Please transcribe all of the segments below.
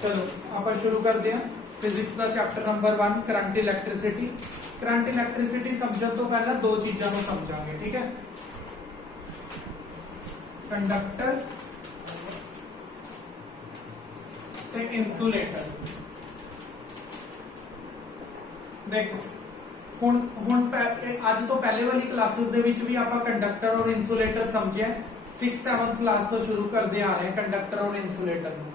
चलो आप शुरू करते हैं फिजिक्स का chapter number 1 current electricity. Current electricity समझण तो पहला दो चीजों को समझांगे, ठीक है। कंडक्टर ते इंसुलेटर। देखो हुण अज तो पहले वाली क्लासेस दे विच भी आपां कंडक्टर और इंसुलेटर समझिया। 6th 7th क्लास तो शुरू करते आ रहे हैं कंडक्टर और इंसुलेटर को।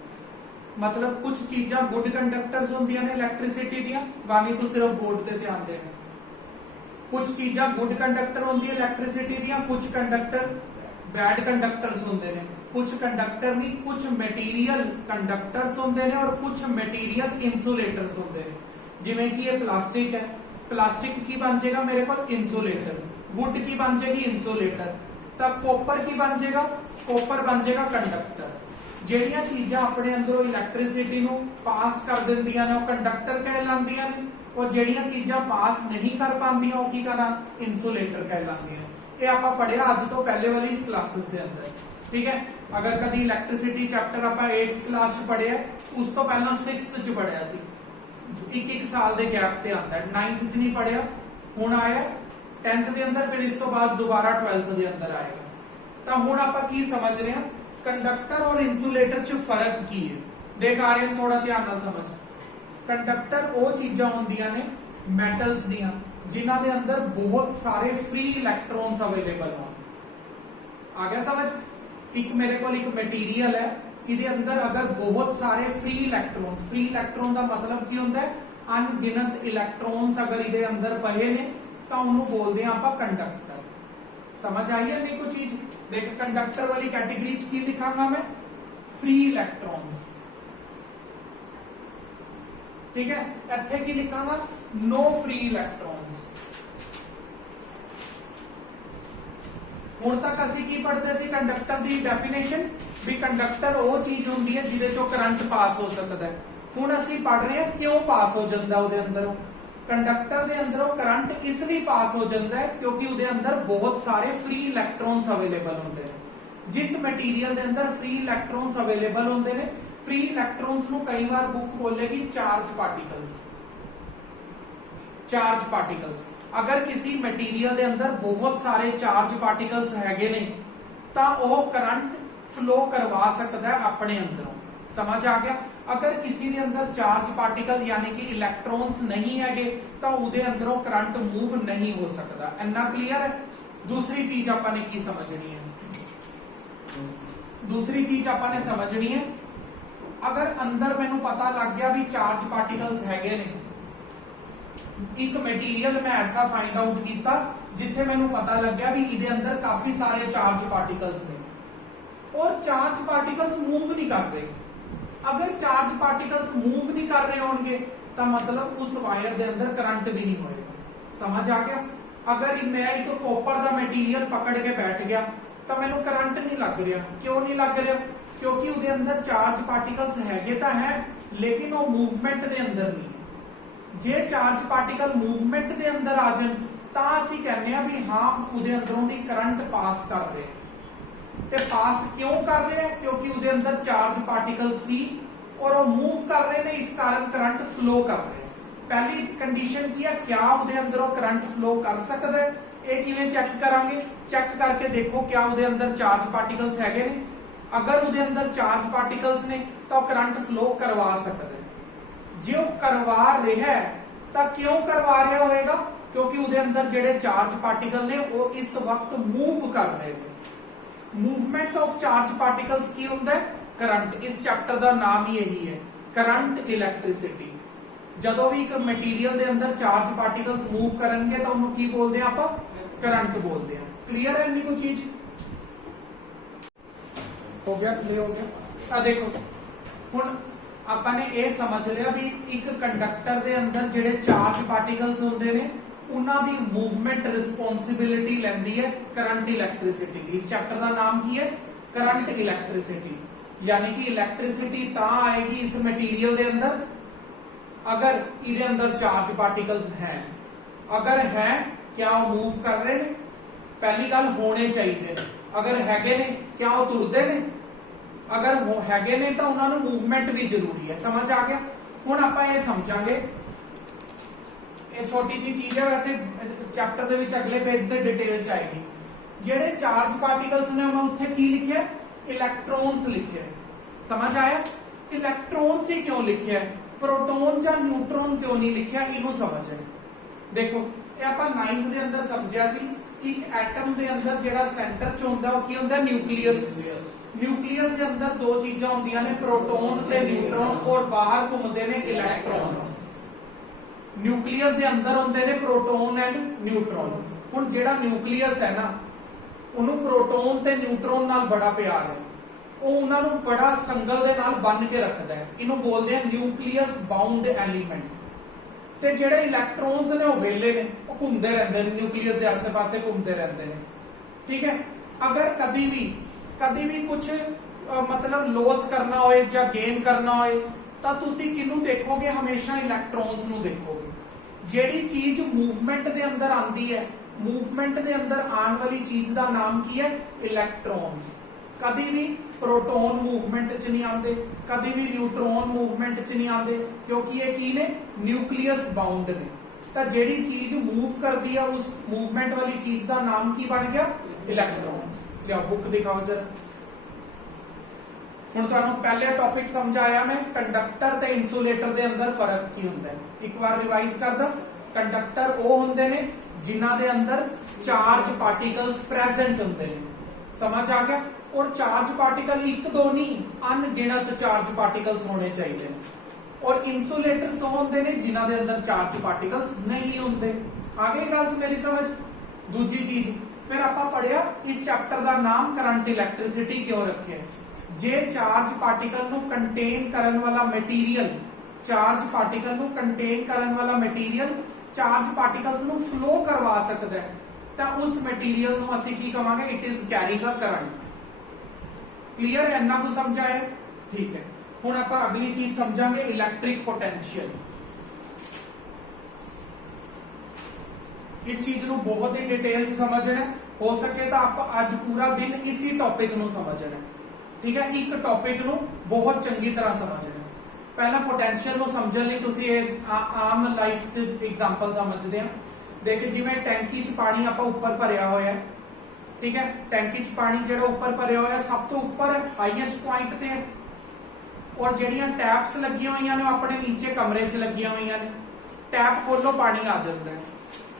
मतलब कुछ चीज़ां गुड कंडक्टर्स होंदियां ने इलैक्ट्रिसिटी दियां, बाकी तो सिर्फ बोर्ड ते ध्यान देना। कुछ चीज़ां गुड कंडक्टर होंदी है इलैक्ट्रिसिटी दियां, कुछ कंडक्टर बैड कंडक्टर्स होंदे ने। कुछ कंडक्टर नहीं, कुछ मटीरियल कंडक्टर्स होंदे ने और कुछ मटीरियल इंसुलेटर्स होंदे ने। जिवें कि ये प्लास्टिक है, प्लास्टिक की बन जाएगा मेरे को इंसुलेटर, वुड की बन जाएगी इंसुलेटर, तब कॉपर की बन जाएगा, कॉपर बन जाएगा कंडक्टर। ਜਿਹੜੀਆਂ ਚੀਜ਼ਾਂ ਆਪਣੇ ਅੰਦਰੋਂ ਇਲੈਕਟ੍ਰਿਸਿਟੀ ਨੂੰ ਪਾਸ ਕਰ ਦਿੰਦੀਆਂ ਨੇ ਉਹ ਕੰਡਕਟਰ ਕਹਿਲਾਉਂਦੀਆਂ ਨੇ, और ਜਿਹੜੀਆਂ ਚੀਜ਼ਾਂ ਪਾਸ ਨਹੀਂ ਕਰ ਪਾਉਂਦੀਆਂ ਉਹ ਕੀ ਕਹਣਾ ਇਨਸੂਲੇਟਰ ਕਹਿਲਾਉਂਦੀਆਂ। ਇਹ ਆਪਾਂ ਪੜਿਆ ਅੱਜ ਤੋਂ ਪਹਿਲੇ ਵਾਲੀ ਕਲਾਸਿਸ ਦੇ ਅੰਦਰ, ठीक है। अगर कभी इलैक्ट्रिसिटी चैप्टर ਆਪਾਂ 8th क्लास ਚ ਪੜਿਆ, ਉਸ ਤੋਂ ਪਹਿਲਾਂ 6th ਚ ਪੜਿਆ ਸੀ। ਇੱਕ ਸਾਲ ਦੇ ਗੈਪ ਤੇ ਆਉਂਦਾ ਹੈ। 9th ਚ ਨਹੀਂ ਪੜਿਆ, ਹੁਣ ਆਇਆ 10th ਦੇ ਅੰਦਰ, ਫਿਰ ਇਸ ਤੋਂ ਬਾਅਦ ਦੁਬਾਰਾ 12th ਦੇ ਅੰਦਰ ਆਏਗਾ। ਤਾਂ ਹੁਣ ਆਪਾਂ ਕੀ ਸਮਝ ਰਹੇ ਹਾਂ, कंडक्टर और इंसुलेटर च फर्क की है। देख आ रहे हैं, थोड़ा ध्यान नाल समझ। कंडक्टर वो चीज़ां होंदियां ने मैटल्स दियां जिन्हां दे अंदर बहुत सारे फ्री इलैक्ट्रॉन्स अवेलेबल हो। आ गया समझ। एक मेरे को एक मटीरियल है, इहदे अंदर अगर बहुत सारे फ्री इलैक्ट्रॉन का मतलब की होंदा है, अनगिनत इलैक्ट्रॉन्स अगर इहदे अंदर पए ने तां उहनूं बोलदे आं आपां कंडक्टर। समझ आई है नहीं कोई चीज। देख कंडक्टर वाली कैटेगरी की लिखांगा मैं, फ्री इलैक्ट्रॉन्स, ठीक है। इत्थे की लिखांगा, नो फ्री इलैक्ट्रॉन्स। हुण तक असीं की पढ़ते सी कंडक्टर की डेफिनेशन, भी कंडक्टर वो चीज होंदी है जिहदे चों करंट पास हो सकता है। हुण असीं पढ़ रहे हैं क्यों पास हो जाता उहदे अंदरों। कंडक्टर दे अंदरों करंट इसलिए पास हो जाता है क्योंकि उहदे अंदर बहुत सारे फ्री इलैक्ट्रॉन्स अवेलेबल होंदे ने। जिस मटीरियल दे अंदर फ्री इलैक्ट्रॉन्स अवेलेबल होंदे ने, फ्री इलैक्ट्रॉन्स नूं कई बार बुक बोलेगी चार्ज पार्टिकल्स। चार्ज पार्टिकल्स, अगर किसी मटीरियल दे अंदर बहुत सारे चार्ज पार्टिकल्स हैगे ने तां ओह करंट फ्लो करवा सकदा है अपने अंदरों। समझ आ गया। अगर किसी के अंदर चार्ज पार्टिकल यानी कि इलैक्ट्रॉन्स नहीं है तो उहदे अंदरों करंट मूव नहीं हो सकता। इन्ना क्लियर है। दूसरी चीज आपने की समझनी है, दूसरी चीज आपने समझनी है, अगर अंदर मैनू पता लग गया भी चार्ज पार्टिकल्स हैगे ने, एक मटीरियल मैं ऐसा फाइंड आउट किया जिथे मैनू पता लग गया भी इहदे अंदर काफी सारे चार्ज पार्टिकल्स ने और चार्ज पार्टिकल्स मूव नहीं कर रहे। अगर चार्ज पार्टिकल्स मूव नहीं कर रहे होंगे तो मतलब उस वायर के अंदर करंट भी नहीं होएगा। समझ आ गया। अगर मैं एक कॉपर का मटीरियल पकड़ के बैठ गया तो मैंने करंट नहीं लग रहा। क्यों नहीं लग रहा? क्योंकि उसके अंदर चार्ज पार्टिकल्स हैगे तो है लेकिन वो मूवमेंट के अंदर नहीं। जे चार्ज पार्टिकल मूवमेंट के अंदर आ जाए तो असीं कहने भी हाँ उसके अंदरों की करंट पास कर रहे हैं। ते पास क्यों कर रहे हैं? क्योंकि उसके अंदर चार्ज पार्टिकल सी और वो मूव कर रहे हैं, इस कारण करंट फ्लो कर रहे हैं। पहली कंडीशन की है, क्या उसके अंदरों करंट फ्लो कर सकता है? ये किवें चेक करांगे? चेक करके देखो क्या उसके अंदर चार्ज पार्टिकल्स हैगे ने। अगर उसके अंदर चार्ज पार्टिकल्स ने तो करंट फ्लो करवा सकता है। जो करवा रहा है तो क्यों करवा रहा होगा? क्योंकि उसके अंदर जेडे चार्ज पार्टिकल ने वो इस वक्त मूव कर रहे हैं। मूवमेंट ऑफ चार्ज पार्टिकल्स की होंदा है करंट। इस चैप्टर का नाम ही यही है, करंट इलैक्ट्रिसिटी। जदों भी एक मटीरियल के अंदर चार्ज पार्टिकल्स मूव करेंगे तो उन्होंने की बोलते हैं आप? करंट बोलते हैं। क्लियर है? नहीं कोई चीज हो गया? क्लियर हो गया। देखो हुण आपने ये समझ लिया भी एक कंडक्टर के अंदर जेडे चार्ज पार्टिकल्स होंदे ने उन्हां दी मूवमेंट रिस्पोंसिबिलिटी लैंदी है करंट इलैक्ट्रिसिटी की। इस चैप्टर का नाम की है करंट इलैक्ट्रिसिटी। यानी कि इलैक्ट्रिसिटी ता आएगी इस मटीरियल के अंदर अगर इहदे अंदर चार्ज पार्टिकल्स हैं। अगर है क्या वो मूव कर रहे हैं? पहली गल होने चाहिए। अगर हैगे ने क्या वो तुरदे ने? अगर वो हैगे ने तो उन्होंने मूवमेंट भी जरूरी है। समझ आ गया। हुण आपां ये समझांगे, ये छोटी जी चीज है, वैसे चैप्टर दे विच अगले पेज ते डिटेल च आएगी। जेडे चार्ज पार्टिकल्स ने मैं उत्थे की लिखिया, इलैक्ट्रॉन्स लिखे। समझ आया। इलैक्ट्रॉन्स ही क्यों लिखे, प्रोटॉन या न्यूट्रॉन क्यों नहीं लिखा, इनू समझे। देखो ये आपां 9th दे अंदर समझिया सी, एक एटम दे अंदर जेड़ा सेंटर च हुंदा वो की हुंदा, न्यूक्लियस। न्यूक्लियस दे अंदर दो चीजां हुंदियां ने, प्रोटॉन ते न्यूट्रॉन, और बाहर घूमदे ने इलैक्ट्रॉन्स। न्यूक्लियस दे अंदर हुंदे ने प्रोटॉन एंड न्यूट्रॉन। हुण जेड़ा न्यूक्लियस है ना, उन्होंने प्रोटॉन ते न्यूट्रॉन नाल बड़ा प्यार है, वो उन्होंने बड़ा संगल दे नाल बन के रखता है। इन्हों बोलते हैं न्यूक्लियस बाउंड एलीमेंट। ते जेडे इलैक्ट्रॉन्स ने वो वेले ने, वो घूमते रहते हैं, न्यूक्लियस के आसे पासे घूमते रहते हैं। ठीक है। अगर कभी भी कुछ मतलब लॉस करना होए या गेन करना होए तो तुसी किनू देखोगे, हमेशा इलैक्ट्रॉन्स नू देखोगे। जेड़ी चीज मूवमेंट दे अंदर आंदी है, मूवमेंट दे अंदर आने वाली चीज का नाम की है, इलैक्ट्रॉन्स। कभी भी प्रोटॉन मूवमेंट च नहीं आते, कभी भी न्यूट्रॉन मूवमेंट च नहीं आते, क्योंकि ये की ने, न्यूक्लियस बाउंड ने। तो जेड़ी चीज मूव करती है, उस मूवमेंट वाली चीज का नाम की बन गया, इलैक्ट्रॉन्स। लिया बुक दिखाओ जरा। हुण तुहानू पहले टॉपिक समझाया मैं, कंडक्टर ते इंसुलेटर दे अंदर फर्क की हुंदा है। एक बार रिवाइज कर दा। कंडक्टर वो हुंदे ने जिन्हां दे अंदर चार्ज पार्टिकल्स प्रेजेंट हुंदे ने। समझ आ गया। और चार्ज पार्टिकल एक दो नहीं, अनगिनत चार्ज पार्टिकल्स होने चाहिए। और इंसुलेटर्स होंदे ने जिन्हां दे अंदर चार्ज पार्टिकल्स नहीं होंदे। आगे गल मेरी समझ। दूजी चीज फिर आपां पढ़िया, इस चैप्टर का नाम करंट इलैक्ट्रिसिटी क्यों रखे। जे चार्ज पार्टिकल नू कंटेन करन वाला मटीरियल, चार्ज पार्टिकल नू कंटेन करन वाला मटीरियल चार्ज पार्टिकल्स नू फ्लो करवा सकदा है, तां उस मटीरियल नू असीं की कहांगे, it is carrying a current. Clear है, इन्ना कुछ समझाया। ठीक है। हुण आपां अगली चीज समझांगे, इलैक्ट्रिक पोटेंशियल। इस चीज नू बहुत ही डिटेल च समझना है। हो सके तो आप आज पूरा दिन इसी टॉपिक नू समझना है। ठीक है। एक टॉपिक नू बहुत चंगी तरह समझना है। पहला पोटेंशियल नू समझण लई तुसीं ये आम लाइफ दे एग्जांपल समझदे आ। देखो जिवें टैंकी च पानी आपां ऊपर भरिया होया है। ठीक है। टैंकी च पानी जिहड़ा ऊपर भरिया होया, सब तो ऊपर हाईएस्ट पॉइंट ते है। और जिहड़ियां टैप्स लगियां होईयां ने अपने नीचे कमरे च लगियां होईयां ने। टैप खोलो पानी आ जाता है।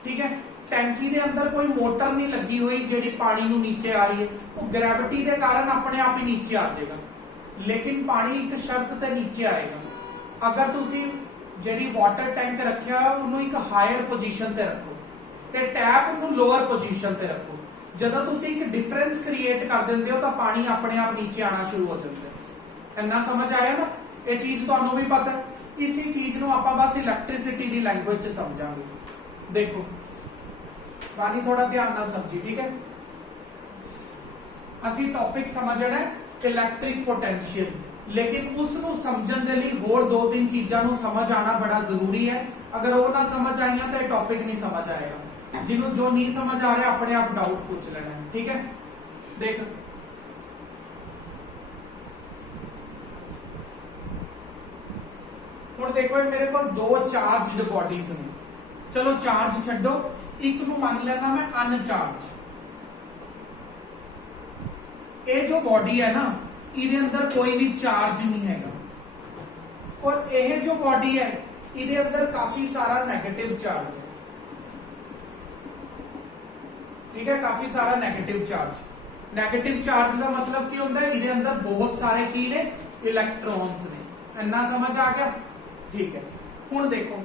ठीक है। टैंकी दे अंदर कोई मोटर नहीं लगी हुई जिहड़ी पानी नू नीचे आ रही है, वो ग्रेविटी के कारण अपने आप ही नीचे आ जाएगा। लेकिन पानी एक शर्त ते नीचे आएगा। अगर तुसी जिहड़ी वाटर टैंक रखिया उन्होंने एक हायर पोजीशन ते रखो ते टैप नू लोअर पोजीशन ते रखो। जदों तुसी एक डिफरेंस क्रिएट कर देंदे हो तो पानी अपने आप नीचे आना शुरू हो जाता है। इन्ना समझ आया ना। ये चीज तुहानू भी पता है। इसी चीज नू आपां बस इलैक्ट्रिसिटी दी लैंग्वेज च समझांगे। देखो पानी थोड़ा ध्यान नाल समझी। ठीक है। असी टॉपिक समझना है इलैक्ट्रिक पोटेंशियल, लेकिन उसनू समझण दे लई होर दो तीन चीजां नू समझ आना बड़ा जरूरी है। अगर वो ना समझ आईयां तो टॉपिक नहीं समझ आएगा। जिन्हों जो नहीं समझ आ रहा अपने आप डाउट पूछ लेना है। ठीक है। देख हुण देखो मेरे को दो चार्ज्ड बॉडीज ने। चलो चार्ज छड्डो, एक नू मान लेना मैं अनचार्ज। ये जो बॉडी है ना, इसके अंदर कोई भी चार्ज नहीं है। और यह जो बॉडी है, इसके अंदर काफी सारा नेगेटिव चार्ज है। ठीक है। काफी सारा नेगेटिव चार्ज। नेगेटिव चार्ज का मतलब की होता है, इसके अंदर बहुत सारे की ने, इलैक्ट्रॉन्स ने। इन्ना समझ आ गया। ठीक है। हुण देखो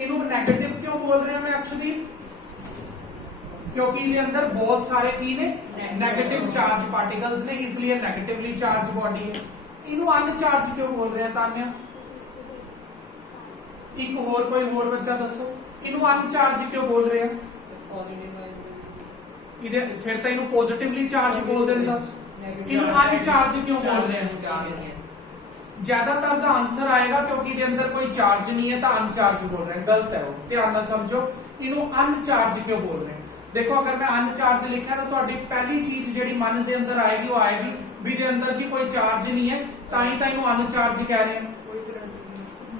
इनू नेगेटिव क्यों बोल रहे हैं मैं एक्चुअली, क्योंकि इसके अंदर बहुत सारे की ने, नेगेटिव चार्ज पार्टिकल्स ने, इसलिए नेगेटिवली चार्ज बॉडी है। इनू अनचार्ज क्यों बोल रहे हैं तान्या? एक होर कोई होर बच्चा दसो, इनू अनचार्ज क्यों बोल रहे हैं? फिर तो इनू पॉजिटिवली चार्ज बोल देंदा। इनू अनचार्ज क्यों बोल रहे हैं? ज्यादातर का आंसर आएगा क्योंकि इसके अंदर कोई चार्ज नहीं है तो अनचार्ज बोल रहे हैं। गलत है वो, ध्यान नाल समझो। इनू अनचार्ज क्यों बोल रहे हैं? देखो अगर मैं अनचार्ज लिखा तो ਤੁਹਾਡੀ पहली चीज ਜਿਹੜੀ ਮਨ ਦੇ ਅੰਦਰ ਆਏਗੀ ਉਹ ਆਏਗੀ ਵੀ ਦੇ ਅੰਦਰ ਜੀ ਕੋਈ ਚਾਰਜ ਨਹੀਂ ਹੈ ਤਾਂ ਹੀ ਇਹਨੂੰ ਅਨਚਾਰਜ ਕਹਿ ਰਹੇ ਹਾਂ।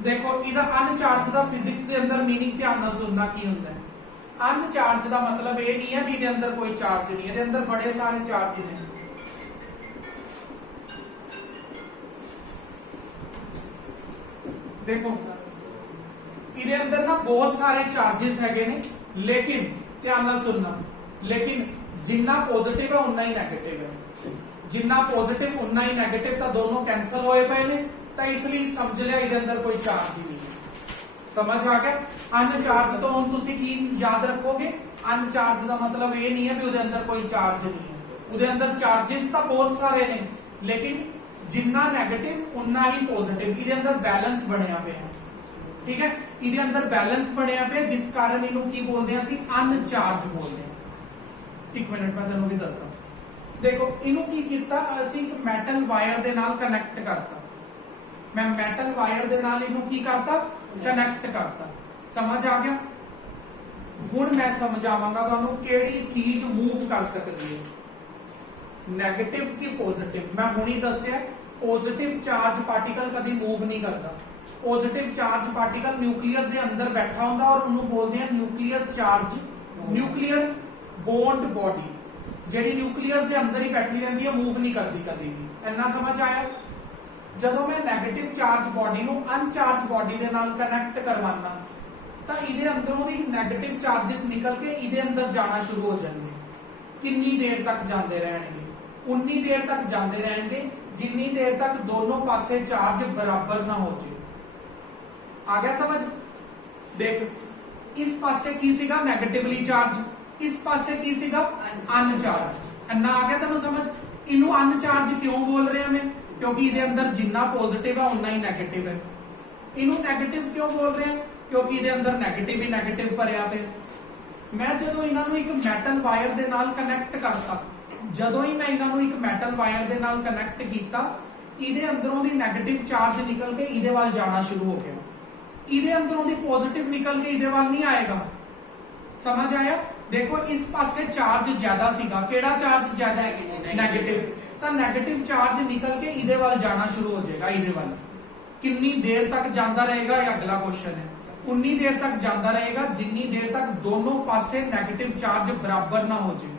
देखो ਇਹਦਾ ਅਨਚਾਰਜ ਦਾ ਫਿਜ਼ਿਕਸ ਦੇ ਅੰਦਰ मीनिंग ਧਿਆਨ ਨਾਲ ਸੁਣਨਾ ਕੀ ਹੁੰਦਾ ਹੈ। ਅਨਚਾਰਜ ਦਾ ਮਤਲਬ ਇਹ ਨਹੀਂ ਹੈ ਵੀ ਇਹਦੇ ਅੰਦਰ ਕੋਈ ਚਾਰਜ ਨਹੀਂ ਹੈ, ਇਹਦੇ ਅੰਦਰ ਬੜੇ ਸਾਰੇ ਚਾਰਜ ਨੇ। देखो ਇਹਦੇ ਅੰਦਰ ਨਾ ਬਹੁਤ ਸਾਰੇ ਚਾਰजेस ਹੈਗੇ ਨੇ, ਲੇਕਿਨ ਧਿਆਨ ਨਾਲ ਸੁਣਨਾ, ਲੇਕਿਨ ਜਿੰਨਾ ਪੋਜ਼ਿਟਿਵ ਹੈ ਉਨਾ ਹੀ ਨੈਗੇਟਿਵ ਹੈ। ਜਿੰਨਾ ਪੋਜ਼ਿਟਿਵ ਉਨਾ ਹੀ ਨੈਗੇਟਿਵ, ਤਾਂ ਦੋਨੋਂ ਕੈਨਸਲ ਹੋਏ ਪਏ ਨੇ, ਤਾਂ ਇਸ ਲਈ ਸਮਝ ਲਿਆ ਇਹਦੇ ਅੰਦਰ ਕੋਈ ਚਾਰਜ ਹੀ ਨਹੀਂ ਹੈ। ਸਮਝ ਆ ਗਿਆ। ਅਨਚਾਰਜ ਤੋਂ ਹੁਣ ਤੁਸੀਂ ਕੀ ਯਾਦ ਰੱਖੋਗੇ? ਅਨਚਾਰਜ ਦਾ ਮਤਲਬ ਇਹ ਨਹੀਂ ਹੈ ਵੀ ਉਹਦੇ ਅੰਦਰ ਕੋਈ ਚਾਰਜ ਨਹੀਂ ਹੈ, ਉਹਦੇ ਅੰਦਰ ਚਾਰजेस ਤਾਂ ਬਹੁਤ ਸਾਰੇ ਨੇ, ਲੇਕਿਨ ਜਿੰਨਾ ਨੈਗੇਟਿਵ ਉਨਾ ਹੀ ਪੋਜ਼ਿਟਿਵ। ਇਹਦੇ ਅੰਦਰ ਬੈਲੈਂਸ ਬਣਿਆ ਪਿਆ, ਠੀਕ ਹੈ, ਇਹਦੇ ਅੰਦਰ ਬੈਲੈਂਸ ਬਣਿਆ ਪਿਆ, ਜਿਸ ਕਾਰਨ ਇਹਨੂੰ ਕੀ ਬੋਲਦੇ ਆ ਅਸੀਂ? ਅਨਚਾਰਜ ਬੋਲਦੇ ਆ। ਇੱਕ ਮਿੰਟ ਮੈਂ ਤੁਹਾਨੂੰ ਵੀ ਦੱਸਾਂ। ਦੇਖੋ ਇਹਨੂੰ ਕੀ ਕੀਤਾ ਅਸੀਂ? ਇੱਕ ਮੈਟਲ ਵਾਇਰ ਦੇ ਨਾਲ ਕਨੈਕਟ ਕਰਤਾ। ਮੈਂ ਮੈਟਲ ਵਾਇਰ ਦੇ ਨਾਲ ਇਹਨੂੰ ਕੀ ਕਰਤਾ? ਕਨੈਕਟ ਕਰਤਾ। ਸਮਝ ਆ ਗਿਆ। ਹੁਣ ਮੈਂ ਸਮਝਾਵਾਂਗਾ ਤੁਹਾਨੂੰ ਕਿਹੜੀ ਚੀਜ਼ ਮੂਵ ਕਰ ਸਕਦੀ ਹੈ, ਨੈਗੇਟਿਵ ਕਿ ਪੋਜ਼ਿਟਿਵ। ਮੈਂ ਹੁਣੀ ਦੱਸਿਆ ਪੋਜ਼ਿਟਿਵ ਚਾਰਜ ਪਾਰਟੀਕਲ ਕਦੀ ਮੂਵ ਨਹੀਂ ਕਰਦਾ। ਪੋਜ਼ਿਟਿਵ ਚਾਰਜ ਪਾਰਟੀਕਲ ਨਿਊਕਲੀਅਸ ਦੇ ਅੰਦਰ ਬੈਠਾ ਹੁੰਦਾ ਔਰ ਉਹਨੂੰ ਬੋਲਦੇ ਆ nucleus charge, nuclear bond body. ਜਿਹੜੀ ਨਿਊਕਲੀਅਸ ਦੇ ਅੰਦਰ ਹੀ ਬੈਠੀ ਰਹਿੰਦੀ ਹੈ, ਮੂਵ ਨਹੀਂ ਕਰਦੀ ਕਦੇ ਵੀ। ਇੰਨਾ ਸਮਝ ਆਇਆ। ਜਦੋਂ ਮੈਂ ਨੈਗੇਟਿਵ ਚਾਰਜ ਬੋਡੀ ਨੂੰ ਅਨਚਾਰਜ ਬੋਡੀ ਦੇ ਨਾਲ ਕਨੈਕਟ ਕਰਵਾਉਣਾ ਤਾਂ ਇਹਦੇ ਅੰਦਰੋਂ ਦੀ ਨੈਗੇਟਿਵ ਚਾਰजेस ਨਿਕਲ ਕੇ ਇਹਦੇ ਅੰਦਰ ਜਾਣਾ ਸ਼ੁਰੂ ਹੋ ਜਾਣਗੇ। ਕਿੰਨੀ ਦੇਰ ਤੱਕ ਜਾਂਦੇ ਰਹਿਣਗੇ? ਉਨੀ ਦੇਰ ਤੱਕ ਜਾਂਦੇ ਰਹਿਣਗੇ ਜਿੰਨੀ ਦੇਰ ਤੱਕ ਦੋਨੋਂ ਪਾਸੇ ਚਾਰਜ ਬਰਾਬਰ ਨਾ ਹੋ ਜਾਏ। ਆ ਗਿਆ ਸਮਝ? ਦੇਖ ਇਸ ਪਾਸੇ ਕੀ ਸੀਗਾ? ਨੈਗੇਟਿਵਲੀ ਚਾਰਜ, ਇਸ ਪਾਸੇ ਕੀ ਸੀਗਾ? ਅਨਚਾਰਜ। ਇੰਨਾ ਆ ਗਿਆ ਤੁਹਾਨੂੰ ਸਮਝ? ਇਹਨੂੰ ਅਨਚਾਰਜ ਕਿਉਂ ਬੋਲ ਰਿਹਾ ਮੈਂ? ਕਿਉਂਕਿ ਇਹਦੇ ਅੰਦਰ ਜਿੰਨਾ ਪੋਜ਼ਿਟਿਵ ਹੈ ਉਨਾ ਹੀ ਨੈਗੇਟਿਵ ਹੈ। ਇਹਨੂੰ ਨੈਗੇਟਿਵ ਕਿਉਂ ਬੋਲ ਰਿਹਾ? ਕਿਉਂਕਿ ਇਹਦੇ ਅੰਦਰ ਨੈਗੇਟਿਵ ਹੀ ਨੈਗੇਟਿਵ ਭਰਿਆ ਪਿਆ। ਮੈਂ ਜਦੋਂ ਇਹਨਾਂ ਨੂੰ ਇੱਕ ਮੈਟਲ ਵਾਇਰ ਦੇ ਨਾਲ ਕਨੈਕਟ ਕਰਤਾ, ਜਦੋਂ ਹੀ ਮੈਂ ਇਹਨਾਂ ਨੂੰ ਇੱਕ ਮੈਟਲ ਵਾਇਰ ਦੇ ਨਾਲ ਕਨੈਕਟ ਕੀਤਾ, ਇਹਦੇ ਅੰਦਰੋਂ ਦੀ ਨੈਗੇਟਿਵ ਚਾਰਜ ਨਿਕਲ ਕੇ ਇਹਦੇ ਵੱਲ ਜਾਣਾ ਸ਼ੁਰੂ ਹੋ ਗਿਆ। ਇਹਦੇ ਅੰਦਰੋਂ ਦੀ ਪੋਜ਼ਿਟਿਵ ਨਿਕਲ ਕੇ ਇਹਦੇ ਵੱਲ ਨਹੀਂ ਆਏਗਾ। ਸਮਝ ਆਇਆ? ਦੇਖੋ ਇਸ ਪਾਸੇ ਚਾਰਜ ਜ਼ਿਆਦਾ ਸੀਗਾ। ਕਿਹੜਾ ਚਾਰਜ ਜ਼ਿਆਦਾ ਹੈ? ਨੈਗੇਟਿਵ। ਤਾਂ ਨੈਗੇਟਿਵ ਚਾਰਜ ਨਿਕਲ ਕੇ ਇਹਦੇ ਵੱਲ ਜਾਣਾ ਸ਼ੁਰੂ ਹੋ ਜਾਏਗਾ। ਇਹਦੇ ਵੱਲ ਕਿੰਨੀ ਦੇਰ ਤੱਕ ਜਾਂਦਾ ਰਹੇਗਾ ਇਹ ਅਗਲਾ ਕੁਐਸਚਨ ਹੈ। ਉਨੀ ਦੇਰ ਤੱਕ ਜਾਂਦਾ ਰਹੇਗਾ ਜਿੰਨੀ ਦੇਰ ਤੱਕ ਦੋਨੋਂ ਪਾਸੇ ਨੈਗੇਟਿਵ ਚਾਰਜ ਬਰਾਬਰ ਨਾ ਹੋ ਜਾਏ।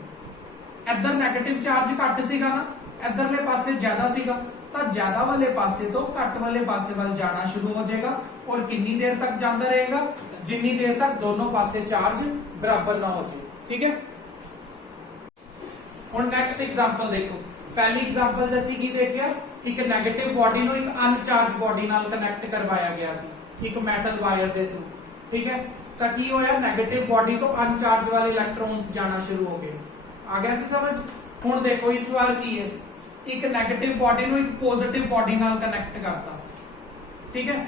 ਇੱਧਰ ਨੈਗੇਟਿਵ ਚਾਰਜ ਘੱਟ ਸੀਗਾ ਨਾ, ਇੱਧਰਲੇ ਪਾਸੇ ਜ਼ਿਆਦਾ ਸੀਗਾ, ਤਾਂ ਜ਼ਿਆਦਾ ਵਾਲੇ ਪਾਸੇ ਤੋਂ ਘੱਟ ਵਾਲੇ ਪਾਸੇ ਵੱਲ ਜਾਣਾ ਸ਼ੁਰੂ ਹੋ ਜਾਏਗਾ। ਔਰ ਕਿੰਨੀ ਦੇਰ ਤੱਕ ਜਾਂਦਾ ਰਹੇਗਾ? ਜਿੰਨੀ ਦੇਰ ਤੱਕ ਦੋਨੋਂ ਪਾਸੇ ਚਾਰਜ ਬਰਾਬਰ ਨਾ ਹੋ ਜਾਏ। ਠੀਕ ਹੈ। ਹੁਣ ਨੈਕਸਟ ਐਗਜ਼ਾਮਪਲ ਦੇਖੋ। ਪਹਿਲੀ ਐਗਜ਼ਾਮਪਲ ਚ ਅਸੀਂ ਕੀ ਦੇਖਿਆ? ਇੱਕ ਨੈਗੇਟਿਵ ਬਾਡੀ ਨੂੰ ਇੱਕ ਅਨਚਾਰਜ ਬਾਡੀ ਨਾਲ ਕਨੈਕਟ ਕਰਵਾਇਆ ਗਿਆ ਸੀ ਇੱਕ ਮੈਟਲ ਵਾਇਰ ਦੇ ਥਰੂ। ਠੀਕ ਹੈ। ਤਾਂ ਕੀ ਹੋਇਆ? ਨੈਗੇਟਿਵ ਬਾਡੀ ਤੋਂ ਅਨਚਾਰਜ ਵਾਲੇ ਇਲੈਕਟ੍ਰੋਨਸ ਜਾਣਾ ਸ਼ੁਰੂ ਹੋ ਗਏ। ਆ ਗਿਆ ਸੀ ਸਮਝ? ਹੁਣ ਦੇਖੋ ਇਸ ਵਾਰ ਕੀ ਹੈ? ਇੱਕ ਨੈਗੇਟਿਵ ਬਾਡੀ ਨੂੰ ਇੱਕ ਪੋਜ਼ਿਟਿਵ ਬਾਡੀ ਨਾਲ ਕਨੈਕਟ ਕਰਤਾ। ਠੀਕ ਹੈ।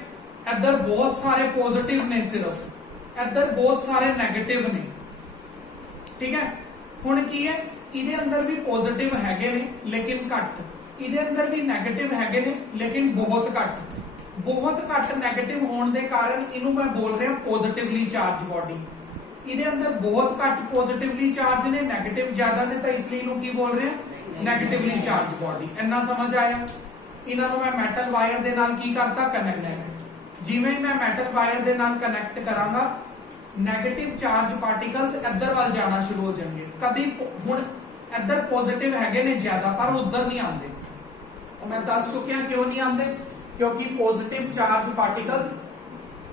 ਇੱਧਰ ਬਹੁਤ ਸਾਰੇ ਪੋਜ਼ਿਟਿਵ ਨੇ, ਸਿਰਫ ਇੱਧਰ ਬਹੁਤ ਸਾਰੇ ਨੈਗੇਟਿਵ ਨੇ। ਠੀਕ ਹੈ। ਹੁਣ ਕੀ ਹੈ? ਇਹਦੇ ਅੰਦਰ ਵੀ ਪੋਜ਼ਿਟਿਵ ਹੈਗੇ ਨੇ ਲੇਕਿਨ ਘੱਟ, ਇਹਦੇ ਅੰਦਰ ਵੀ ਨੈਗੇਟਿਵ ਹੈਗੇ ਨੇ ਲੇਕਿਨ ਬਹੁਤ ਘੱਟ। ਬਹੁਤ ਘੱਟ ਨੈਗੇਟਿਵ ਹੋਣ ਦੇ ਕਾਰਨ ਇਹਨੂੰ ਮੈਂ ਬੋਲ ਰਿਹਾ ਪੋਜ਼ਿਟਿਵਲੀ ਚਾਰਜ ਬਾਡੀ। ਇਹਦੇ ਅੰਦਰ ਬਹੁਤ ਘੱਟ ਪੋਜ਼ਿਟਿਵਲੀ ਚਾਰਜ ਨੇ, ਨੈਗੇਟਿਵ ਜ਼ਿਆਦਾ ਨੇ, ਤਾਂ ਇਸ ਲਈ ਇਹਨੂੰ ਕੀ ਬੋਲ ਰਿਹਾ? Negatively charge body. ਇੰਨਾ ਸਮਝ ਆਇਆ? ਇਹਨਾਂ ਨੂੰ ਮੈਂ ਮੈਟਲ ਵਾਇਰ ਦੇ ਨਾਲ ਕੀ ਕਰਤਾ? ਕਨੈਕਟ। ਜਿਵੇਂ ਮੈਂ ਮੈਟਲ ਵਾਇਰ ਦੇ ਨਾਲ ਕਨੈਕਟ ਕਰਾਂਗਾ, ਨੈਗੇਟਿਵ ਚਾਰਜ ਪਾਰਟੀਕਲਸ ਇੱਧਰ ਵੱਲ ਜਾਣਾ ਸ਼ੁਰੂ ਹੋ ਜਾਣਗੇ। ਕਦੀ ਹੁਣ ਇੱਧਰ ਪੋਜ਼ਿਟਿਵ ਹੈਗੇ ਨੇ ਜ਼ਿਆਦਾ, ਪਰ ਉੱਧਰ ਨਹੀਂ ਆਉਂਦੇ। ਮੈਂ ਦੱਸ ਚੁੱਕਿਆ ਕਿਉਂ ਨਹੀਂ ਆਉਂਦੇ? ਕਿਉਂਕਿ positive charge particles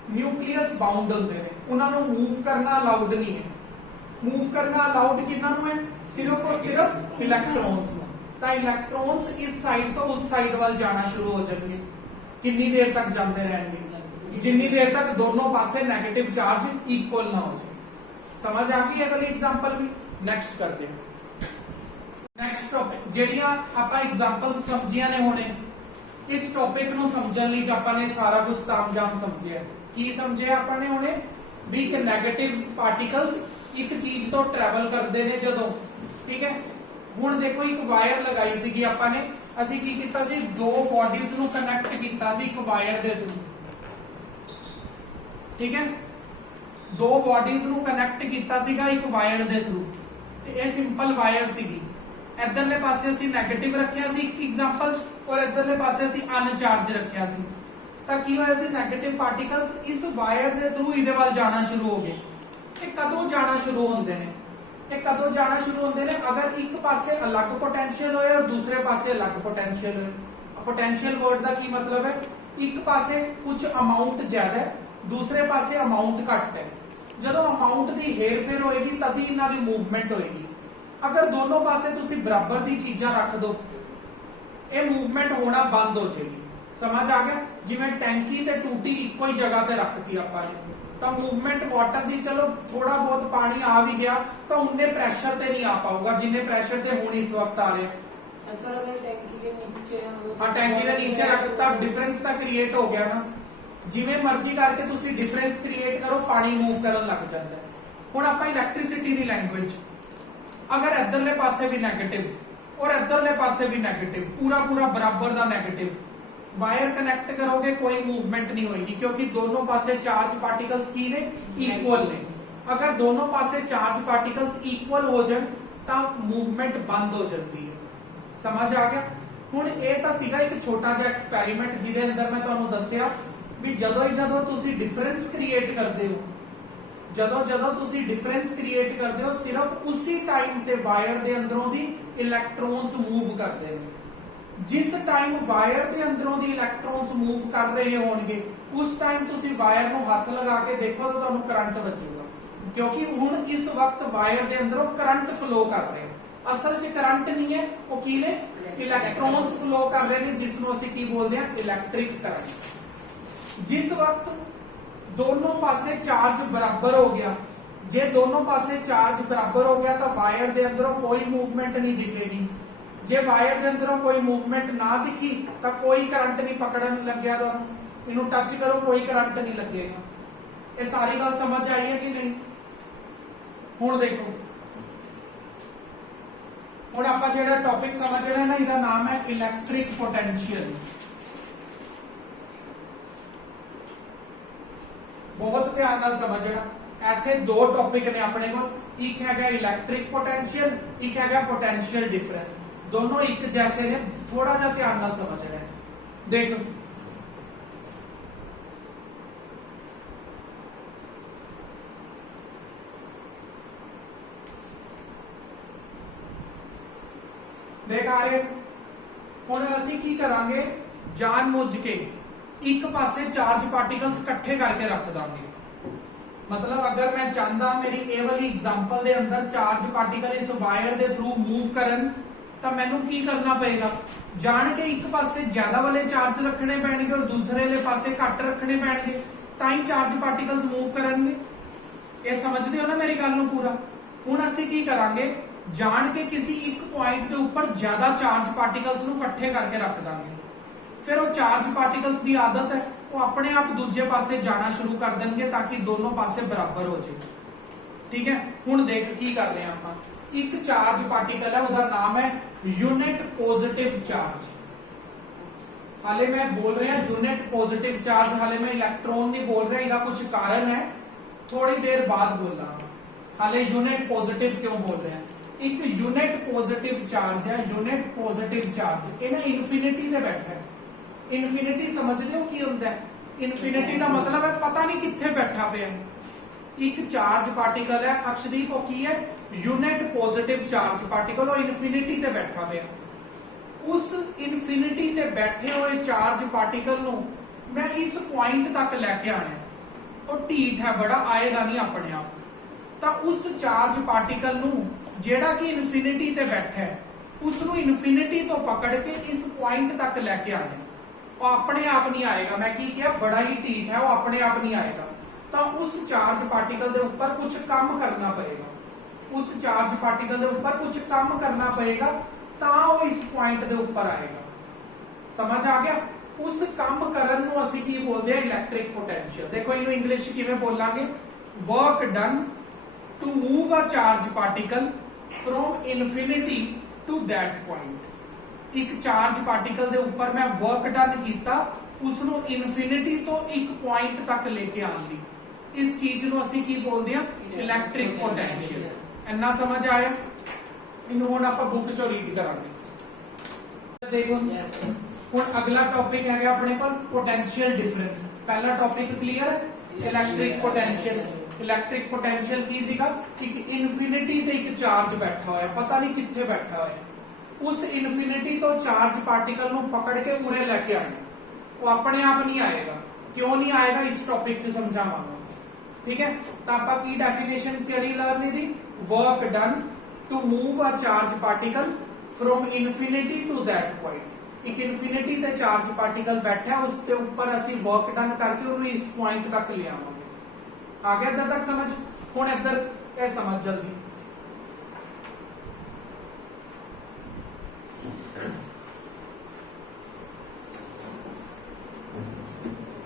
nucleus bound ਹੁੰਦੇ ਨੇ, ਉਹਨਾਂ ਨੂੰ ਮੂਵ ਕਰਨਾ ਅਲਾਉਡ ਨਹੀਂ ਹੈ। ਮੂਵ ਕਰਨਾ ਅਲਾਉਡ ਕਿਹਨਾਂ ਨੂੰ ਹੈ? ਸਿਰਫ ਔਰ ਸਿਰਫ ਇਲੈਕਟ੍ਰੋਨਸ ਨੂੰ। ਤਾਂ ਇਲੈਕਟ੍ਰੋਨਸ ਇਸ ਸਾਈਡ ਤੋਂ ਉਸ ਸਾਈਡ ਵੱਲ ਜਾਣਾ ਸ਼ੁਰੂ ਹੋ ਜਾਣਗੇ। ਕਿੰਨੀ ਦੇਰ ਤੱਕ ਜਾਂਦੇ ਰਹਿਣਗੇ? ਜਿੰਨੀ ਦੇਰ ਤੱਕ ਦੋਨੋਂ ਪਾਸੇ ਨੈਗੇਟਿਵ ਚਾਰਜ ਇਕੁਅਲ ਨਾ ਹੋ ਜਾਏ। ਸਮਝ ਆ ਗਈ ਅਗਲੀ ਐਗਜ਼ਾਮਪਲ ਵੀ? ਨੈਕਸਟ ਕਰਦੇ ਹਾਂ। ਨੈਕਸਟ ਟੌਪਿਕ ਜਿਹੜੀਆਂ ਆਪਾਂ ਐਗਜ਼ਾਮਪਲਸ ਸਮਝੀਆਂ ਨੇ ਹੁਣੇ, ਇਸ ਟੌਪਿਕ ਨੂੰ ਸਮਝਣ ਲਈ ਆਪਾਂ ਨੇ ਸਾਰਾ ਕੁਝ ਤਾਮਝਾਮ ਸਮਝਿਆ। ਕੀ ਸਮਝਿਆ ਆਪਾਂ ਨੇ ਹੁਣੇ? ਵੀ ਕਿ ਨੈਗੇਟਿਵ ਪਾਰਟੀਕਲਸ ਇੱਕ ਚੀਜ਼ ਤੋਂ ਟਰੈਵਲ ਕਰਦੇ ਨੇ ਜਦੋਂ। ਠੀਕ ਹੈ। ਹੁਣ ਦੇਖੋ ਇੱਕ ਵਾਇਰ ਲਗਾਈ ਸੀਗੀ ਆਪਾਂ ਨੇ, ਅਸੀਂ ਕੀ ਕੀਤਾ ਸੀ? ਦੋ ਬਾਡੀਜ਼ ਨੂੰ ਕਨੈਕਟ ਕੀਤਾ ਸੀ ਇੱਕ ਵਾਇਰ ਦੇ ਥਰੂ। ਠੀਕ ਹੈ। दो बॉडीज ਨੂੰ ਕਨੈਕਟ ਕੀਤਾ ਸੀਗਾ ਇੱਕ ਵਾਇਰ ਦੇ ਥਰੂ ਤੇ ਇਹ ਸਿੰਪਲ ਵਾਇਰ ਸੀਗੀ ਇਧਰਲੇ ਪਾਸੇ ਅਸੀਂ 네ਗੇਟਿਵ ਰੱਖਿਆ ਸੀ ਇੱਕ ਐਗਜ਼ਾਮਪਲ ਔਰ ਇਧਰਲੇ ਪਾਸੇ ਅਸੀਂ ਅਨਚਾਰਜ ਰੱਖਿਆ ਸੀ ਤਾਂ ਕੀ ਹੋਇਆ ਸੀ 네ਗੇਟਿਵ ਪਾਰਟੀਕਲਸ ਇਸ ਵਾਇਰ ਦੇ ਥਰੂ ਇਹਦੇ ਵੱਲ ਜਾਣਾ ਸ਼ੁਰੂ ਹੋ ਗਏ ਇਹ ਕਦੋਂ ਜਾਣਾ ਸ਼ੁਰੂ ਹੁੰਦੇ ਨੇ ਇਹ ਕਦੋਂ ਜਾਣਾ ਸ਼ੁਰੂ ਹੁੰਦੇ ਨੇ ਅਗਰ ਇੱਕ ਪਾਸੇ ਅਲੱਗ ਪੋਟੈਂਸ਼ੀਅਲ ਹੋਏ ਔਰ ਦੂਸਰੇ ਪਾਸੇ ਅਲੱਗ ਪੋਟੈਂਸ਼ੀਅਲ ਹੋਏ पोटेंशियल वर्ड का की मतलब है एक पासे कुछ अमाउंट ज्यादा है दूसरे पासे अमाउंट घट है जदों अमाउंट की हेर फेर होएगी तभी इन्हां दी मूवमेंट होएगी अगर दोनों पासे तुसी बराबर दी चीजां रख दो ये मूवमेंट होना बंद हो जाएगी समझ आ गया जिवें टैंकी ते टूटी इको ही जगह ते रखती आपां ने तो मूवमेंट वाटर दी चलो थोड़ा बहुत पानी आ भी गया तो उन्ने प्रेशर ते नहीं आ पाऊगा जिन्ने प्रेशर ते हुण इस वक्त आ रहे हाँ टैंकी के नीचे रखता डिफरेंस तो क्रिएट हो गया ना जिवें मर्जी करके तुसी डिफरेंस क्रिएट करो पानी मूव करन लग जाता है हुण आपां इलैक्ट्रिसिटी दी लैंग्वेज अगर इधरले पासे भी नेगेटिव और इधरले पासे भी नेगेटिव पूरा पूरा बराबर दा नेगेटिव वायर कनेक्ट करोगे कोई मूवमेंट नहीं होगी क्योंकि दोनों पासे चार्ज पार्टिकल्स की ने इक्वल ने अगर दोनों पासे चार्ज पार्टिकल्स इक्वल हो जाए तो मूवमेंट बंद हो जाती है समझ आ गया हुण ये तो सीगा एक छोटा जिहा एक्सपेरिमेंट जिहदे अंदर मैं तुहानूं दस्सिया भी जदों तुसीं डिफरेंस क्रिएट करदे हो जदों तुसीं डिफरेंस क्रिएट करदे हो सिर्फ उसी टाइम ते वायर दे अंदरों दी इलैक्ट्रॉन्स मूव करदे ने जिस टाइम वायर दे अंदरों दी इलैक्ट्रॉन्स मूव कर रहे होणगे उस टाइम तुसीं वायर नूं हथ लगा के देखो तो तुहानूं करंट वजूगा क्योंकि हुण इस वक्त वायर दे अंदरों करंट फ्लो कर रहे असल च करंट नहीं है वो की ने इलैक्ट्रॉन्स फ्लो कर रहे हैं जिसनों असीं की बोलते हैं इलैक्ट्रिक करंट जिस वक्त दोनों पासे चार्ज बराबर हो गया जे दोनों पासे चार्ज बराबर हो गया तो वायर दे अंदरों कोई मूवमेंट नहीं दिखेगी जे वायर दे अंदरों कोई मूवमेंट ना दिखी तो कोई करंट नहीं पकड़न लग गया तुहानूं इनू टच करो कोई करंट नहीं लगेगा ये सारी गल समझ आई है कि नहीं हुण देखो और आप जो टॉपिक समझ रहे हैं ना इसका नाम है इलैक्ट्रिक पोटेंशियल बहुत ध्यान नाल समझना ऐसे दो टॉपिक ने अपने को एक है इलैक्ट्रिक पोटेंशियल एक है पोटेंशियल डिफरेंस दोनों एक जैसे ने थोड़ा जा ध्यान नाल समझना है देखो देख आ रहे हुण असीं की करांगे जानबूझ के एक पासे चार्ज पार्टिकल्स इकट्ठे करके रख देंगे मतलब अगर मैं चाहता मेरी ए वाली एग्जांपल दे अंदर चार्ज पार्टिकल इस वायर दे थ्रू मूव करन तो मैनू की करना पएगा जान के एक पासे ज्यादा वाले चार्ज रखने पैणगे और दूसरे वाले पासे घट रखने पैणगे ताई चार्ज पार्टिकल्स मूव करनगे ये समझते हो ना मेरी गल नूं पूरा हुण असीं की करांगे जान के किसी एक पॉइंट के ऊपर ज्यादा चार्ज पार्टिकल्स नूं इकट्ठे करके रख देंगे फिर वो चार्ज पार्टिकल्स की आदत है वो अपने आप दूजे पासे जाना शुरू कर देंगे ताकि दोनों पासे बराबर हो जाए ठीक है हुण देख की कर रहे हैं आप एक चार्ज पार्टिकल है उसका नाम है यूनिट पॉजिटिव चार्ज हाले मैं बोल रहा हूं यूनिट पॉजिटिव चार्ज हाले मैं इलेक्ट्रॉन नहीं बोल रहा इसका कुछ कारण है थोड़ी देर बाद बोलना हाले यूनिट पॉजिटिव क्यों बोल रहे हैं एक यूनिट पॉजिटिव चार्ज है यूनिट पॉजिटिव चार्ज ये ना इनफिनिटी से बैठा है इनफिनिटी समझते हो की होता है इनफिनिटी का मतलब है पता नहीं कितने बैठा पे एक चार्ज पार्टिकल है अक्षदीप की है यूनिट पॉजिटिव चार्ज पार्टिकल और इनफिनिटी से बैठा पे उस इनफिनिटी से बैठे हुए चार्ज पार्टिकल नु मैं इस पॉइंट तक लेके आना और ढीठ है बड़ा आएगा नहीं अपने आप तो उस चार्ज पार्टिकल नु जेड़ा कि इनफिनिटी ते बैठा है उसनु इनफिनिटी तो पकड़ के इस पॉइंट तक लेके आने वो अपने आप नहीं आएगा मैं की किया बड़ा ही ठीक है वो अपने आप नहीं आएगा तो उस चार्ज पार्टिकल के ऊपर कुछ काम करना पड़ेगा उस चार्ज पार्टिकल के ऊपर कुछ काम करना पड़ेगा तो वो इस पॉइंट के ऊपर आएगा समझ आ गया उस काम करन नु असीं की बोलते हैं इलैक्ट्रिक पोटेंशियल देखो इन्हें इंग्लिश किवें बोलांगे work done to move a charge particle from infinity to that point एक चार्ज पार्टिकल के ऊपर मैं वर्क डन किया उसनु इनफिनिटी तो एक पॉइंट तक लेके आने इस चीज ਨੂੰ ਅਸੀਂ ਕੀ ਬੋਲਦੇ ਆ ਇਲੈਕਟ੍ਰਿਕ ਪੋਟੈਂਸ਼ੀਅਲ। ਇੰਨਾ ਸਮਝ ਆਇਆ? ਇਹਨੂੰ ਹੁਣ ਆਪਾਂ ਬੁੱਕ ਚੋਂ ਰੀਡ ਕਰਾਂਗੇ। ਦੇਖੋ ਹੁਣ ਅਗਲਾ ਟੌਪਿਕ ਹੈਗਾ ਆਪਣੇ ਕੋਲ ਪੋਟੈਂਸ਼ੀਅਲ ਡਿਫਰੈਂਸ। ਪਹਿਲਾ ਟੌਪਿਕ ਕਲੀਅਰ ਹੈ, ਇਲੈਕਟ੍ਰਿਕ ਪੋਟੈਂਸ਼ੀਅਲ। ਇਲੈਕਟ੍ਰਿਕ ਪੋਟੈਂਸ਼ੀਅਲ ਕੀ ਸੀਗਾ? ਇੱਕ ਇਨਫਿਨਿਟੀ ਤੇ ਇੱਕ ਚਾਰਜ ਬੈਠਾ ਹੋਇਆ, ਪਤਾ ਨਹੀਂ ਕਿੱਥੇ ਬੈਠਾ ਹੋਇਆ। ਉਸ ਇਨਫਿਨਿਟੀ ਤੋਂ ਚਾਰਜ ਪਾਰਟੀਕਲ ਨੂੰ ਪਕੜ ਕੇ ਉਰੇ ਲੈ ਕੇ ਆਣਾ, ਉਹ ਆਪਣੇ ਆਪ ਨਹੀਂ ਆਏਗਾ। क्यों नहीं आएगा इस टॉपिक से समझावांगा, ठीक है। तो आप की डेफिनेशन करी लर्न दी, work done to move a charge particle from infinity to that point. एक इनफिनिटी ते चार्ज पार्टिकल बैठा, उसके ऊपर असी वर्क डन करके उन्हें इस पॉइंट तक ले आवांगे। आ गया इधर तक समझ? हुण इधर ये समझ जल्दी।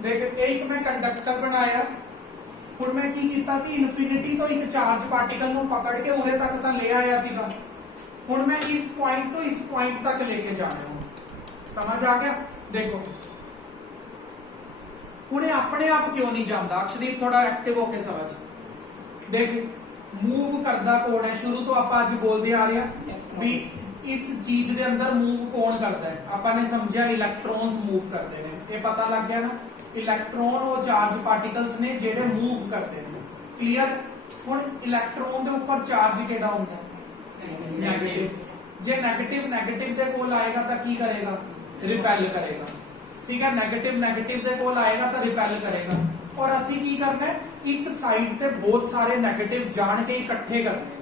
देख एक मैं कंडक्टर बनाया, हुण मैं की कीता सी इनफिनिटी तो एक चार्ज पार्टिकल ਨੂੰ पकड़ के उरे तक ਤਾਂ ले आया सीगा। हुण मैं इस पॉइंट तो इस पॉइंट तक लेके जाना हूं। समझ आ गया? देखो हुणे अपने आप क्यों नहीं जाता? अक्षदीप थोड़ा एक्टिव होके समझ। देख मूव करदा कौन है? शुरू तो आप आज बोलते आ रहे हैं भी इस चीज के अंदर मूव कौन करता है? आपने समझा इलेक्ट्रॉन्स मूव करते हैं, ये पता लग गया ना। इलेक्ट्रॉन वो चार्ज पार्टिकल्स ने जेडे मूव करते हैं। क्लियर? हुण इलेक्ट्रॉन दे ऊपर चार्ज केड़ा होंदा है? नेगेटिव। जे नेगेटिव नेगेटिव दे कोल आएगा तो की करेगा? रिपेल करेगा, ठीक है। नेगेटिव नेगेटिव दे कोल आएगा तो रिपेल करेगा। और असी की करना है, एक साइड ते बहुत सारे नेगेटिव जान के इकट्ठे करने,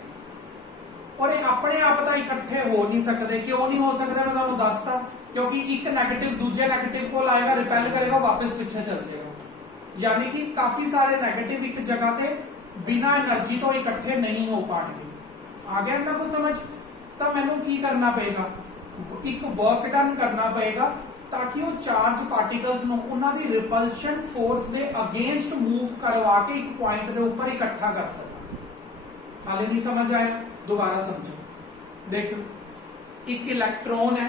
और ये अपने आप तो इकट्ठे हो नहीं सकते। क्यों नहीं हो सकता? मैं तुहानू दसता, क्योंकि एक नेगेटिव दूसरे नेगेटिव को आएगा, रिपेल करेगा, वापस पीछे चल जाएगा। यानी कि काफी सारे नेगेटिव एक जगह पे बिना एनर्जी तो इकट्ठे नहीं हो पाएंगे। आ गया इन्ना को समझ? तो मैनू की करना पेगा? एक वर्क डन करना पेगा ताकि वो चार्ज पार्टिकल्स ਨੂੰ ਉਹਨਾਂ ਦੀ रिपल्शन फोर्स ਦੇ अगेंस्ट मूव करवा के एक पॉइंट ਦੇ ऊपर इकट्ठा कर सका। हाले नहीं समझ आया? दोबारा समझो। देखो एक इलेक्ट्रॉन है,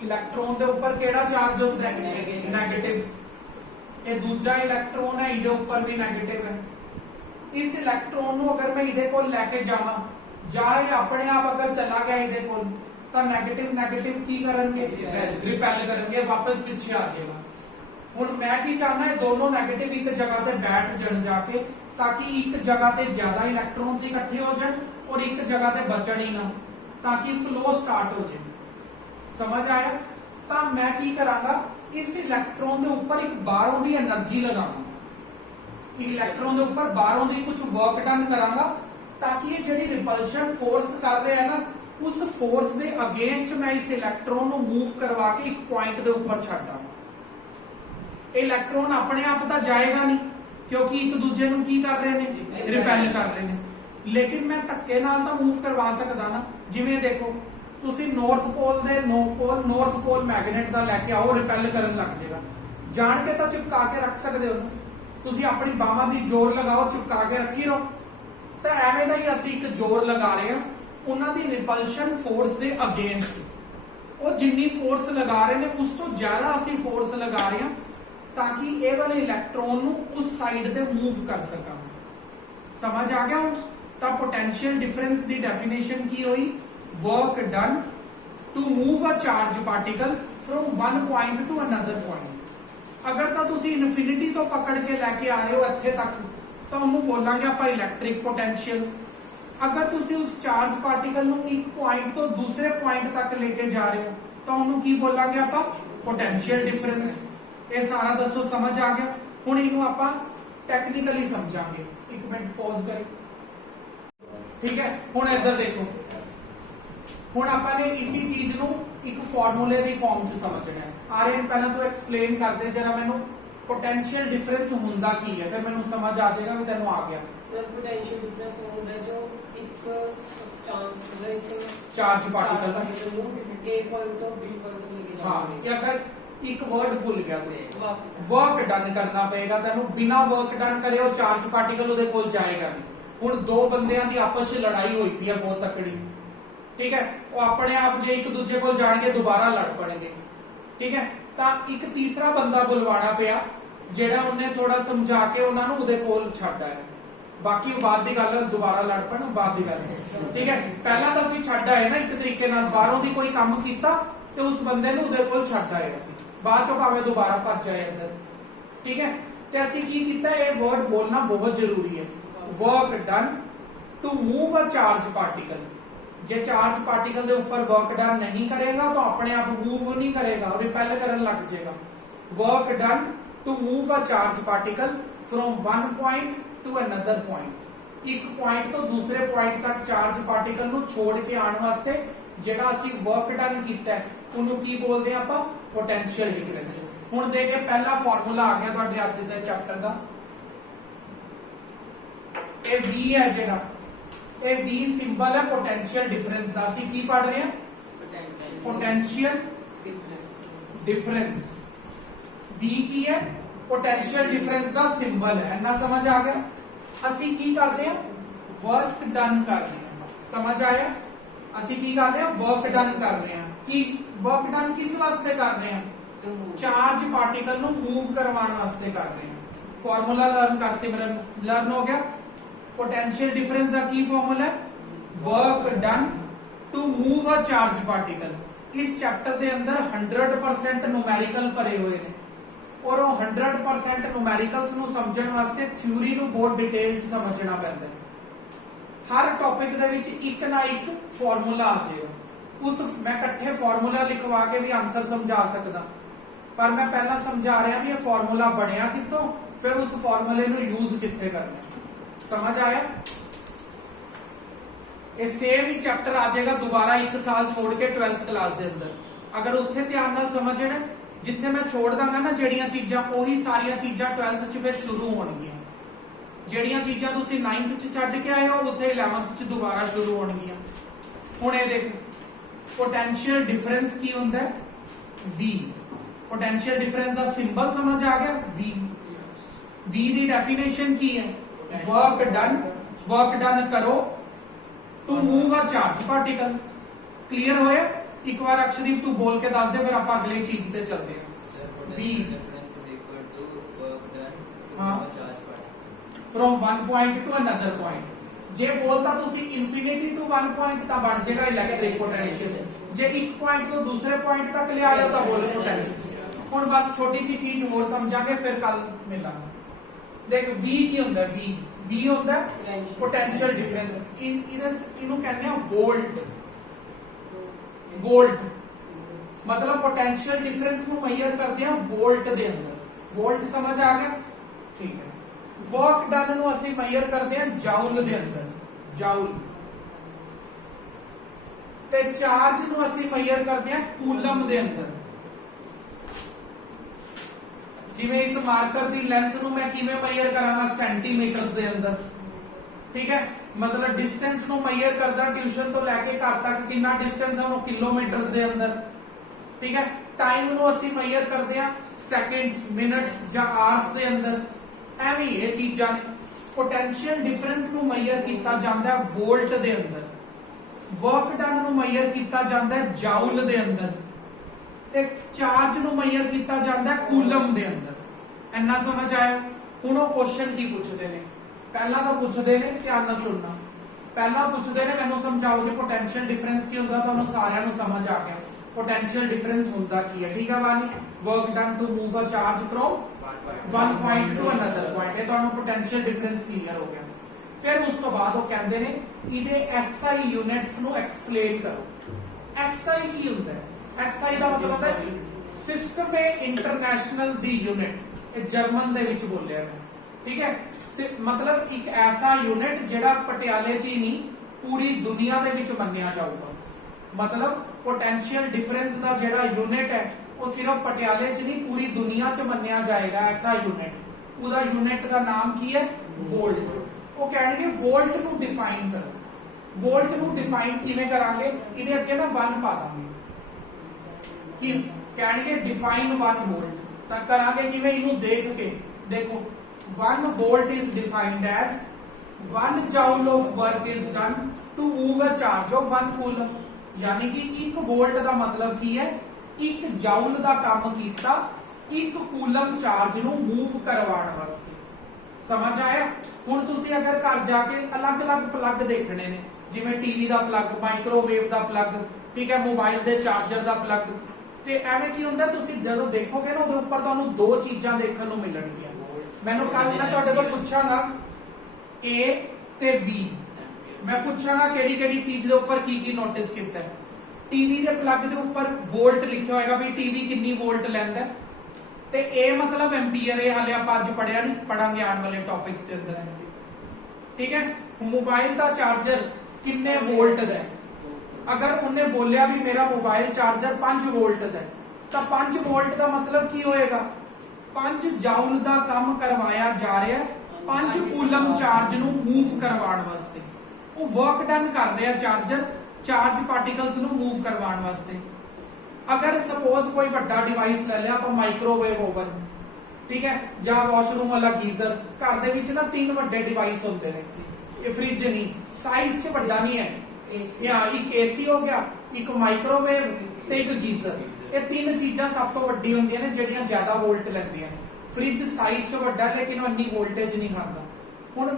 इलेक्ट्रॉन के ऊपर केड़ा चार्ज होता है? नेगेटिव। ये दूसरा इलेक्ट्रॉन है, इहदे ऊपर भी नेगेटिव है। इस इलेक्ट्रॉन को अगर मैं इहदे कोल लेके जावां, जाए अपने आप अगर चला गया इहदे कोल, तो नेगेटिव नेगेटिव की करेंगे? रिपेल करेंगे, वापस पीछे आ जाएगा। हुण मैं की चाहना है, दोनों नेगेटिव एक जगह पे बैठ जान जाके, ताकि एक जगह पे ज्यादा इलेक्ट्रॉन्स इकट्ठे हो जाए और एक जगह पे बचन ही ना, ताकि फ्लो स्टार्ट हो जाए। समझ आया? तो मैं की करांगा, इस इलेक्ट्रॉन के ऊपर एक बाहरों की एनर्जी लगाऊंगा, इलेक्ट्रॉन के ऊपर बाहरों की कुछ वर्क डन करांगा, ताकि ये ਜਿਹੜੀ रिपल्शन फोर्स कर रहे हैं ना, उस फोर्स के अगेंस्ट मैं इस इलेक्ट्रॉन को मूव करवा के एक पॉइंट के ऊपर छड्ड आवां। इलेक्ट्रॉन अपने आप तो जाएगा नहीं, क्योंकि एक दूजे ਨੂੰ की कर रहे हैं? रिपेल कर रहे हैं। लेकिन मैं धक्के नाल तो मूव करवा सकदा ना। जिवें देखो ਤੁਸੀਂ नॉर्थ पोल ਦੇ नॉर्थ पोल मैगनेट ਦਾ ਲੈ ਕੇ ਆਓ, रिपेल ਕਰਨ ਲੱਗ ਜਾਏਗਾ। ਜਾਣ ਕੇ ਤਾਂ ਚਿਪਕਾ ਕੇ ਰੱਖ ਸਕਦੇ ਹੋ ਨਾ, ਤੁਸੀਂ ਆਪਣੀ ਬਾਹਾਂ ਦੀ ਜ਼ੋਰ ਲਗਾਓ, ਚਿਪਕਾ ਕੇ ਰੱਖੀ ਰਹੋ। ਤਾਂ ਐਵੇਂ ਦਾ ਹੀ ਅਸੀਂ ਇੱਕ ਜ਼ੋਰ ਲਗਾ ਰਹੇ ਹਾਂ ਉਹਨਾਂ ਦੀ ਰਿਪਲਸ਼ਨ ਫੋਰਸ ਦੇ ਅਗੇਂਸਟ। ਉਹ ਜਿੰਨੀ ਫੋਰਸ ਲਗਾ ਰਹੇ ਨੇ ਉਸ ਤੋਂ ਜ਼ਿਆਦਾ ਅਸੀਂ ਫੋਰਸ ਲਗਾ ਰਹੇ ਹਾਂ, ਤਾਂ ਕਿ ਇਹ ਵਾਲੇ ਇਲੈਕਟ੍ਰੋਨ ਨੂੰ ਉਸ ਸਾਈਡ ਤੇ ਮੂਵ ਕਰ ਸਕਾਂ। ਸਮਝ ਆ ਗਿਆ ਹੁਣ? ਤਾਂ ਪੋਟੈਂਸ਼ੀਅਲ ਡਿਫਰੈਂਸ ਦੀ ਡੈਫੀਨੇਸ਼ਨ ਕੀ ਹੋਈ? Work done to move a charge particle from one point to another point. अगर तो तुसी इनफिनिटी तो पकड़ के लेके आ रहे हो इत्थे तक, तो उन्होंने बोलांगे आप इलैक्ट्रिक पोटेंशियल। अगर तुसी उस चार्ज पार्टिकल नू एक पॉइंट तो दूसरे पॉइंट तक लेके जा रहे हो, तो उन्होंने की बोलांगे आप पोटेंशियल डिफरेंस। ये सारा दसो समझ आ गया? हुण इहनू आपां टैक्नीकली समझांगे। एक मिनट पॉज करें, ठीक है। हुण इधर देखो, ਹੁਣ ਆਪਾਂ ਨੇ ਇसी ਚੀਜ਼ ਨੂੰ ਇੱਕ ਫਾਰਮੂਲੇ ਦੀ ਫਾਰਮ 'ਚ ਸਮਝਣਾ ਹੈ। ਆਰਿਅਨ ਪਹਿਲਾਂ ਤੋਂ ਐਕਸਪਲੇਨ ਕਰਦੇ ਜਰਾ ਮੈਨੂੰ ਪੋਟੈਂਸ਼ੀਅਲ ਡਿਫਰੈਂਸ ਹੁੰਦਾ ਕੀ ਹੈ, ਫਿਰ ਮੈਨੂੰ ਸਮਝ ਆ ਜਾਏਗਾ ਵੀ ਤੈਨੂੰ ਆ ਗਿਆ। ਸਰ ਪੋਟੈਂਸ਼ੀਅਲ ਡਿਫਰੈਂਸ ਹੁੰਦਾ ਜੋ ਇੱਕ ਸਬਸਟੈਂਸ ਦਾ ਇੱਕ ਚਾਰਜ ਪਾਰਟੀਕਲ ਨੂੰ A ਪੁਆਇੰਟ ਤੋਂ B ਪੁਆਇੰਟ ਤੱਕ ਲੈ ਕੇ ਜਾਣਾ। ਹਾਂ, ਇਹ ਅਗਰ ਇੱਕ ਵਰਡ ਭੁੱਲ ਗਿਆ ਸੀ, ਵਰਕ ਡਨ ਕਰਨਾ ਪਏਗਾ ਤੈਨੂੰ। ਬਿਨਾ ਵਰਕ ਡਨ ਕਰੇ ਉਹ ਚਾਰਜ ਪਾਰਟੀਕਲ ਉਹਦੇ ਕੋਲ ਜਾਏਗਾ ਨਹੀਂ। ਹੁਣ ਦੋ ਬੰਦਿਆਂ ਦੀ ਆਪਸ 'ਚ ਲੜਾਈ ਹੋਈ ਪਈ ਹੈ ਬਹੁਤ ਤਕੜੀ, ठीक है। वो अपने आप जे एक दूजे को जान के दोबारा लड़ पड़ेंगे, ठीक है। तो एक तीसरा बंदा बुलवाना पिया ਜਿਹੜਾ ਉਹਨੇ ਥੋੜਾ ਸਮਝਾ ਕੇ ਉਹਨਾਂ ਨੂੰ ਉਹਦੇ ਕੋਲ ਛੱਡ ਆਇਆ। ਬਾਕੀ ਉਹ ਬਾਅਦ ਦੀ ਗੱਲ ਹੈ, ਦੁਬਾਰਾ ਲੜ ਪੈਣ ਉਹ ਬਾਅਦ ਦੀ ਗੱਲ ਹੈ, ਠੀਕ ਹੈ। ਪਹਿਲਾਂ ਤਾਂ ਅਸੀਂ ਛੱਡ ਆਏ ਨਾ ਇੱਕ ਤਰੀਕੇ ਨਾਲ, ਬਾਹਰੋਂ ਦੀ ਕੋਈ ਕੰਮ ਕੀਤਾ ਤੇ ਉਸ ਬੰਦੇ ਨੂੰ ਉਹਦੇ ਕੋਲ ਛੱਡ ਆਏ ਅਸੀਂ, ਬਾਅਦ ਚੋਂ ਭਾਵੇਂ ਦੁਬਾਰਾ ਭੱਜ ਆਏ ਅੰਦਰ, ਠੀਕ ਹੈ। ਤੇ ਅਸੀਂ ਕੀ ਕੀਤਾ, ਇਹ ਵਰਡ ਬੋਲਣਾ ਬਹੁਤ ਜ਼ਰੂਰੀ ਹੈ, work done to move a charge particle. ਜੇ ਚਾਰਜ ਪਾਰਟੀਕਲ ਦੇ ਉੱਪਰ ਵਰਕ ਡਨ ਨਹੀਂ ਕਰੇਗਾ ਤਾਂ ਆਪਣੇ ਆਪ ਮੂਵ ਨਹੀਂ ਕਰੇਗਾ, ਰਿਪੈਲ ਕਰਨ ਲੱਗ ਜਾਏਗਾ। Work done to move a charge particle from one point to another point. ਇੱਕ ਪੁਆਇੰਟ ਤੋਂ ਦੂਸਰੇ ਪੁਆਇੰਟ ਤੱਕ ਚਾਰਜ ਪਾਰਟੀਕਲ ਨੂੰ ਛੋੜ ਕੇ ਆਉਣ ਵਾਸਤੇ ਜਿਹੜਾ ਅਸੀਂ ਵਰਕ ਡਨ ਕੀਤਾ ਹੈ ਉਹਨੂੰ ਕੀ ਬੋਲਦੇ ਆ ਆਪਾਂ, ਪੋਟੈਂਸ਼ੀਅਲ ਡਿਫਰੈਂਸ। ਹੁਣ ਦੇਖੇ ਪਹਿਲਾ ਫਾਰਮੂਲਾ ਆ ਗਿਆ ਤੁਹਾਡੇ ਅੱਜ ਦੇ ਚੈਪਟਰ ਦਾ, ਇਹ V ਹੈ ਜਿਹੜਾ, ਇਹ V ਸਿੰਬਲ ਹੈ ਪੋਟੈਂਸ਼ੀਅਲ ਡਿਫਰੈਂਸ ਦਾ। ਅਸੀਂ ਕੀ ਪੜ ਰਹੇ ਹਾਂ, ਪੋਟੈਂਸ਼ੀਅਲ ਡਿਫਰੈਂਸ। V ਕੀ ਹੈ, ਪੋਟੈਂਸ਼ੀਅਲ ਡਿਫਰੈਂਸ ਦਾ ਸਿੰਬਲ ਹੈ, ਇੰਨਾ ਸਮਝ ਆ ਗਿਆ। ਅਸੀਂ ਕੀ ਕਰਦੇ ਹਾਂ, ਵਰਕ ਡਨ ਕਰ ਰਹੇ ਹਾਂ, ਸਮਝ ਆਇਆ। ਅਸੀਂ ਕੀ ਕਰ ਰਹੇ ਹਾਂ, ਵਰਕ ਡਨ ਕਰ ਰਹੇ ਹਾਂ। ਕੀ ਵਰਕ ਡਨ ਕਿਸ ਵਾਸਤੇ ਕਰ ਰਹੇ ਹਾਂ, ਚਾਰਜ ਪਾਰਟੀਕਲ ਨੂੰ ਮੂਵ ਕਰਵਾਉਣ ਵਾਸਤੇ ਕਰ ਰਹੇ ਹਾਂ। ਫਾਰਮੂਲਾ ਲਰਨ ਕਰ ਸਿਮਰਨ, ਲਰਨ ਹੋ ਗਿਆ। ਪੋਟੈਂਸ਼ੀਅਲ ਡਿਫਰੈਂਸ ਦਾ ਕੀ ਫਾਰਮੂਲਾ ਹੈ, work done to move a charge particle. ਇਸ ਚੈਪਟਰ ਦੇ ਅੰਦਰ 100% ਨੂਮੈਰੀਕਲ ਭਰੇ ਹੋਏ ਨੇ, ਔਰ ਉਹ 100% ਨੂਮੈਰੀਕਲਸ ਨੂੰ ਸਮਝਣ ਵਾਸਤੇ ਥਿਊਰੀ ਨੂੰ ਬਹੁਤ ਡਿਟੇਲ 'ਚ ਸਮਝਣਾ ਪੈਂਦਾ ਹੈ। ਹਰ ਟੌਪਿਕ ਦੇ ਵਿੱਚ ਇੱਕ ਨਾ ਇੱਕ ਫਾਰਮੂਲਾ ਆ ਜਾਏਗਾ, ਉਸ ਮੈਂ ਇਕੱਠੇ ਫਾਰਮੂਲਾ ਲਿਖਵਾ ਕੇ ਵੀ ਆਨਸਰ ਸਮਝਾ ਸਕਦਾ, ਪਰ ਮੈਂ ਪਹਿਲਾਂ ਸਮਝਾ ਰਿਹਾ ਵੀ ਇਹ ਫਾਰਮੂਲਾ ਬਣਿਆ ਕਿੱਥੋਂ, ਫਿਰ ਉਸ ਫਾਰਮੂਲੇ ਨੂੰ ਯੂਜ਼ ਕਿੱਥੇ ਕਰਨਾ, ਸਮਝ ਆਇਆ। ਇਹ ਸੇਮ ਹੀ ਚੈਪਟਰ ਆ ਜਾਏਗਾ ਦੁਬਾਰਾ 1 ਸਾਲ ਛੋੜ ਕੇ 12th ਕਲਾਸ ਦੇ ਅੰਦਰ। ਅਗਰ ਉੱਥੇ ਧਿਆਨ ਨਾਲ ਸਮਝਣਾ, ਜਿੱਥੇ ਮੈਂ ਛੋੜ ਦਾਂਗਾ ਨਾ ਜਿਹੜੀਆਂ ਚੀਜ਼ਾਂ, ਉਹੀ ਸਾਰੀਆਂ ਚੀਜ਼ਾਂ 12th 'ਚ ਫਿਰ ਸ਼ੁਰੂ ਹੋਣਗੀਆਂ। ਜਿਹੜੀਆਂ ਚੀਜ਼ਾਂ ਤੁਸੀਂ 9th 'ਚ ਛੱਡ ਕੇ ਆਏ ਹੋ ਉੱਥੇ 11th 'ਚ ਦੁਬਾਰਾ ਸ਼ੁਰੂ ਹੋਣਗੀਆਂ। ਹੁਣ ਇਹ ਦੇਖੋ, ਪੋਟੈਂਸ਼ੀਅਲ ਡਿਫਰੈਂਸ ਕੀ ਹੁੰਦਾ ਹੈ, V। ਪੋਟੈਂਸ਼ੀਅਲ ਡਿਫਰੈਂਸ ਦਾ ਸਿੰਬਲ ਸਮਝ ਆ ਗਿਆ, V। V ਦੀ ਡੈਫੀਨੇਸ਼ਨ ਕੀ ਹੈ, ਵਰਕ ਡਨ ਕਰੋ to move a charge particle. Clear ਹੋਇਆ। ਇੱਕ ਵਾਰ ਅਕਸ਼ਦੀਪ ਤੂੰ ਬੋਲ ਕੇ ਦੱਸ ਦੇ, ਫਿਰ ਆਪਾਂ ਅਗਲੀ ਚੀਜ਼ ਤੇ ਚੱਲਦੇ ਹਾਂ। V from one point to another point। ਜੇ ਬੋਲਤਾ ਤੁਸੀਂ ਇਨਫਿਨਿਟੀ ਟੂ ਵਨ ਪੁਆਇੰਟ ਤਾਂ ਬਣ ਜਾਏਗਾ ਇਲੈਕਟ੍ਰਿਕ ਪੋਟੈਂਸ਼ੀਅਲ। ਜੇ ਇੱਕ ਪੁਆਇੰਟ ਤੋਂ ਦੂਸਰੇ ਪੁਆਇੰਟ ਤੱਕ ਲਿਆ ਜਾਓ ਤਾਂ ਬੋਲ ਪੋਟੈਂਸ਼ੀਅਲ। ਹੁਣ ਬਸ ਛੋਟੀ ਜਿਹੀ ਚੀਜ਼ ਹੋਰ ਸਮਝਾਂਗੇ, ਫਿਰ ਕੱਲ ਮਿਲਾਂਗੇ। ਦੇਖ V ਕੀ ਹੁੰਦਾ, V ਹੁੰਦਾ ਪੋਟੈਂਸ਼ੀਅਲ ਡਿਫਰੈਂਸ। ਇਹਨੂੰ ਕਹਿੰਦੇ ਆ ਵੋਲਟ। ਵੋਲਟ ਮਤਲਬ ਪੋਟੈਂਸ਼ੀਅਲ ਡਿਫਰੈਂਸ ਨੂੰ ਮੈਜ਼ਰ ਕਰਦੇ ਆ ਵੋਲਟ ਦੇ ਅੰਦਰ। ਵੋਲਟ ਸਮਝ ਆ ਗਿਆ, ਠੀਕ ਹੈ। ਵਰਕ ਡਨ ਨੂੰ ਅਸੀਂ ਮੈਜ਼ਰ ਕਰਦੇ ਆ ਜਾਊਲ ਦੇ ਅੰਦਰ, ਜਾਊਲ। ਤੇ ਚਾਰਜ ਨੂੰ ਅਸੀਂ ਮੈਜ਼ਰ ਕਰਦੇ ਆ ਕੂਲਮ ਦੇ ਅੰਦਰ। ਜਿਵੇਂ ਇਸ ਮਾਰਕਰ ਦੀ ਲੈਂਥ ਨੂੰ ਮੈਂ ਕਿਵੇਂ ਮੈਜ਼ਰ ਕਰਾਂਗਾ, ਸੈਂਟੀਮੀਟਰਸ ਦੇ ਅੰਦਰ, ਠੀਕ ਹੈ। ਮਤਲਬ ਡਿਸਟੈਂਸ ਨੂੰ ਮੈਜ਼ਰ ਕਰਦਾ ਟਿਊਸ਼ਨ ਤੋਂ ਲੈ ਕੇ ਘਰ ਤੱਕ ਕਿੰਨਾ ਡਿਸਟੈਂਸ ਹੈ ਉਹਨੂੰ ਕਿਲੋਮੀਟਰਸ ਦੇ ਅੰਦਰ, ਠੀਕ ਹੈ। ਟਾਈਮ ਨੂੰ ਅਸੀਂ ਮੈਜ਼ਰ ਕਰਦੇ ਆ ਸੈਕਿੰਡਸ, ਮਿੰਟਸ ਜਾਂ ਆਵਰਸ ਦੇ ਅੰਦਰ। ਐਵੇਂ ਇਹ ਚੀਜ਼ਾਂ ਨੇ। ਪੋਟੈਂਸ਼ੀਅਲ ਡਿਫਰੈਂਸ ਨੂੰ ਮੈਜ਼ਰ ਕੀਤਾ ਜਾਂਦਾ ਹੈ ਵੋਲਟ ਦੇ ਅੰਦਰ। ਵਰਕ ਡਨ ਨੂੰ ਮੈਜ਼ਰ ਕੀਤਾ ਜਾਂਦਾ ਹੈ ਜਾਊਲ ਦੇ ਅੰਦਰ, ਤੇ ਚਾਰਜ ਨੂੰ ਮੈਜ਼ਰ ਕੀਤਾ ਜਾਂਦਾ ਹੈ ਕੂਲਮ ਦੇ ਅੰਦਰ। ਇੰਨਾ ਸਮਝ ਆਇਆ। ਹੁਣ ਉਹ ਕੁਐਸਚਨ ਕੀ ਪੁੱਛਦੇ ਨੇ, ਪਹਿਲਾਂ ਤਾਂ ਪੁੱਛਦੇ ਨੇ, ਧਿਆਨ ਨਾਲ ਸੁਣਨਾ। ਪਹਿਲਾਂ ਪੁੱਛਦੇ ਨੇ ਮੈਨੂੰ ਸਮਝਾਓ ਜੀ ਪੋਟੈਂਸ਼ੀਅਲ ਡਿਫਰੈਂਸ ਕੀ ਹੁੰਦਾ, ਤੁਹਾਨੂੰ ਸਾਰਿਆਂ ਨੂੰ ਸਮਝ ਆ ਗਿਆ ਪੋਟੈਂਸ਼ੀਅਲ ਡਿਫਰੈਂਸ ਹੁੰਦਾ ਕੀ ਹੈ, ਠੀਕ ਹੈ Bani. Work done to move a charge from one point to another point। ਇਹ ਤੁਹਾਨੂੰ ਪੋਟੈਂਸ਼ੀਅਲ ਡਿਫਰੈਂਸ ਕਲੀਅਰ ਹੋ ਗਿਆ। ਫਿਰ ਉਸ ਤੋਂ ਬਾਅਦ ਉਹ ਕਹਿੰਦੇ ਨੇ ਇਹਦੇ SI ਯੂਨਿਟਸ ਨੂੰ ਐਕਸਪਲੇਨ ਕਰੋ। SI ਕੀ ਹੁੰਦਾ ਹੈ, SI ਦਾ ਮਤਲਬ ਹੁੰਦਾ ਸਿਸਟਮ ਇੰਟਰਨੈਸ਼ਨਲ ਦੀ ਯੂਨਿਟ। ਇਹ ਜਰਮਨ ਦੇ ਵਿੱਚ ਬੋਲਿਆ ਮੈਂ, ਠੀਕ ਹੈ। ਮਤਲਬ ਇੱਕ ਐਸਾ ਯੂਨਿਟ ਜਿਹੜਾ ਪਟਿਆਲੇ 'ਚ ਹੀ ਨਹੀਂ ਪੂਰੀ ਦੁਨੀਆ ਦੇ ਵਿੱਚ ਮੰਨਿਆ ਜਾਊਗਾ। ਮਤਲਬ ਪੋਟੈਂਸ਼ੀਅਲ ਡਿਫਰੈਂਸ ਦਾ ਜਿਹੜਾ ਯੂਨਿਟ ਹੈ ਉਹ ਸਿਰਫ ਪਟਿਆਲੇ 'ਚ ਨਹੀਂ ਪੂਰੀ ਦੁਨੀਆ 'ਚ ਮੰਨਿਆ ਜਾਏਗਾ ਐਸਾ ਯੂਨਿਟ। ਉਹਦਾ ਯੂਨਿਟ ਦਾ ਨਾਮ ਕੀ ਹੈ, ਵੋਲਟ। ਉਹ ਕਹਿਣਗੇ ਵੋਲਟ ਨੂੰ ਡਿਫਾਈਨ ਕਰੋ। ਵੋਲਟ ਨੂੰ ਡਿਫਾਈਨ ਕਿਵੇਂ ਕਰਾਂਗੇ, ਇਹਦੇ ਅੱਗੇ ਨਾ 1 ਪਾ ਦਾਂਗੇ। ਕੀ ਕਹਿਣਗੇ ਡਿਫਾਈਨ 1 ਵੋਲਟ, ਤਾਂ ਕਰਾਂਗੇ ਕਿਵੇਂ, ਇਹਨੂੰ ਦੇਖ ਕੇ। ਦੇਖੋ 1 volt is defined as 1 joule of work is done to move a charge of 1 coulomb। यानी कि 1 वोल्ट ਦਾ ਮਤਲਬ ਕੀ ਹੈ, 1 ਜਾਊਲ ਦਾ ਕੰਮ ਕੀਤਾ 1 ਕੂਲਮ ਚਾਰਜ ਨੂੰ ਮੂਵ ਕਰਵਾਉਣ ਵਾਸਤੇ। ਸਮਝ ਆਇਆ? ਹੁਣ ਤੁਸੀਂ ਅਗਰ ਘਰ ਜਾ ਕੇ ਅਲੱਗ-ਅਲੱਗ ਪਲੱਗ ਦੇਖਣੇ ਨੇ, ਜਿਵੇਂ ਟੀਵੀ ਦਾ ਪਲੱਗ, ਮਾਈਕ੍ਰੋਵੇਵ ਦਾ ਪਲੱਗ, ਠੀਕ ਹੈ, ਮੋਬਾਈਲ ਦੇ ਚਾਰਜਰ ਦਾ ਪਲੱਗ, ਤੇ ਐਵੇਂ ਕੀ ਹੁੰਦਾ, ਤੁਸੀਂ ਜਦੋਂ ਦੇਖੋਗੇ ਨਾ ਉਹਦੇ ਉੱਪਰ ਤੁਹਾਨੂੰ ਦੋ ਚੀਜ਼ਾਂ ਦੇਖਣ ਨੂੰ ਮਿਲਣਗੀਆਂ। ਮੈਨੂੰ ਕੱਲ ਮੈਂ ਤੁਹਾਡੇ ਕੋਲ ਪੁੱਛਾਂਗਾ A ਤੇ B, ਮੈਂ ਪੁੱਛਾਂਗਾ ਕਿਹੜੀ ਕਿਹੜੀ ਚੀਜ਼ ਦੇ ਉੱਪਰ ਕੀ ਕੀ ਨੋਟਿਸ ਕੀਤਾ ਹੈ। ਟੀਵੀ ਦੇ ਪਲੱਗ ਦੇ ਉੱਪਰ ਵੋਲਟ ਲਿਖਿਆ ਹੋਏਗਾ ਵੀ ਟੀਵੀ ਕਿੰਨੀ ਵੋਲਟ ਲੈਂਦਾ, ਤੇ A ਮਤਲਬ ਐਂਪੀਅਰ। ਇਹ ਹਾਲੇ ਆਪਾਂ ਅੱਜ ਪੜਿਆ ਨਹੀਂ, ਪੜਾਂਗੇ ਆਉਣ ਵਾਲੇ ਟੌਪਿਕਸ ਦੇ ਅੰਦਰ, ਠੀਕ ਹੈ। ਮੋਬਾਈਲ ਦਾ ਚਾਰਜਰ ਕਿੰਨੇ ਵੋਲਟ ਦਾ ਹੈ, ਅਗਰ ਉਹਨੇ ਬੋਲਿਆ ਵੀ ਮੇਰਾ ਮੋਬਾਈਲ ਚਾਰਜਰ 5 ਵੋਲਟ ਦਾ ਹੈ, ਤਾਂ 5 ਵੋਲਟ ਦਾ ਮਤਲਬ ਕੀ ਹੋਏਗਾ, 5 ਜਾਊਲ ਦਾ ਕੰਮ ਕਰਵਾਇਆ ਜਾ ਰਿਹਾ 5 ਕੂਲਮ ਚਾਰਜ ਨੂੰ ਮੂਵ ਕਰਵਾਉਣ ਵਾਸਤੇ। ਉਹ ਵਰਕ ਡਨ ਕਰ ਰਿਹਾ ਚਾਰਜਰ ਚਾਰਜ ਪਾਰਟੀਕਲਸ ਨੂੰ ਮੂਵ ਕਰਵਾਉਣ ਵਾਸਤੇ। ਅਗਰ ਸਪੋਜ਼ ਕੋਈ ਵੱਡਾ ਡਿਵਾਈਸ ਲੈ ਲਿਆ ਆਪਾਂ, ਮਾਈਕ੍ਰੋਵੇਵ ਓਵਨ, ਠੀਕ ਹੈ, ਜਾਂ ਵਾਸ਼ਰੂਮ ਵਾਲਾ ਗੀਜ਼ਰ, ਘਰ ਦੇ ਵਿੱਚ ਨਾ 3 ਵੱਡੇ ਡਿਵਾਈਸ ਹੁੰਦੇ ਨੇ, ਇਹ ਫ੍ਰਿਜ ਨਹੀਂ, ਸਾਈਜ਼ 'ਚ ਵੱਡਾ ਨਹੀਂ ਹੈ, ਜਾਂ ਇੱਕ ਏਸੀ ਹੋ ਗਿਆ, ਇੱਕ ਮਾਈਕ੍ਰੋਵੇਵ ਤੇ ਇੱਕ ਗੀਜ਼ਰ। ਇਹ 3 ਚੀਜ਼ਾਂ ਸਭ ਤੋਂ ਵੱਡੀ ਹੁੰਦੀਆਂ ਨੇ ਜਿਹੜੀਆਂ ਜ਼ਿਆਦਾ ਵੋਲਟ ਲੈਂਦੀਆਂ ਨੇ। ਫ੍ਰਿਜ ਸਾਈਜ਼ 'ਚ ਵੱਡਾ ਹੈ ਲੇਕਿਨ ਉਹ ਇੰਨੀ ਵੋਲਟੇਜ ਨਹੀਂ ਖਾਂਦਾ। ਹੁਣ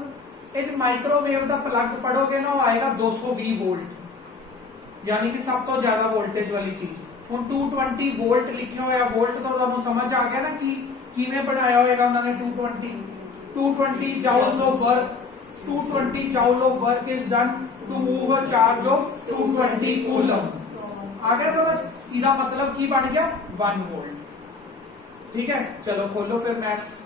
ਇਹ ਮਾਈਕ੍ਰੋਵੇਵ ਦਾ ਪਲੱਗ ਪੜੋਗੇ ਨਾ, ਉਹ ਆਏਗਾ 220 ਵੋਲਟ, ਯਾਨੀ ਕਿ ਸਭ ਤੋਂ ਜ਼ਿਆਦਾ ਵੋਲਟੇਜ ਵਾਲੀ ਚੀਜ਼। ਹੁਣ 220 ਵੋਲਟ ਲਿਖਿਆ ਹੋਇਆ, ਵੋਲਟ ਤੋਂ ਤੁਹਾਨੂੰ ਸਮਝ ਆ ਗਿਆ ਨਾ ਕਿ ਕਿਵੇਂ ਬਣਾਇਆ ਹੋਏਗਾ ਉਹਨਾਂ ਨੇ। 220 joules of work, 220 joule of work is done to move a charge of 220 coulomb। आ गया समझ? इसका मतलब की बन गया 1 वोल्ट। ठीक है, चलो खोलो फिर मैथ्स।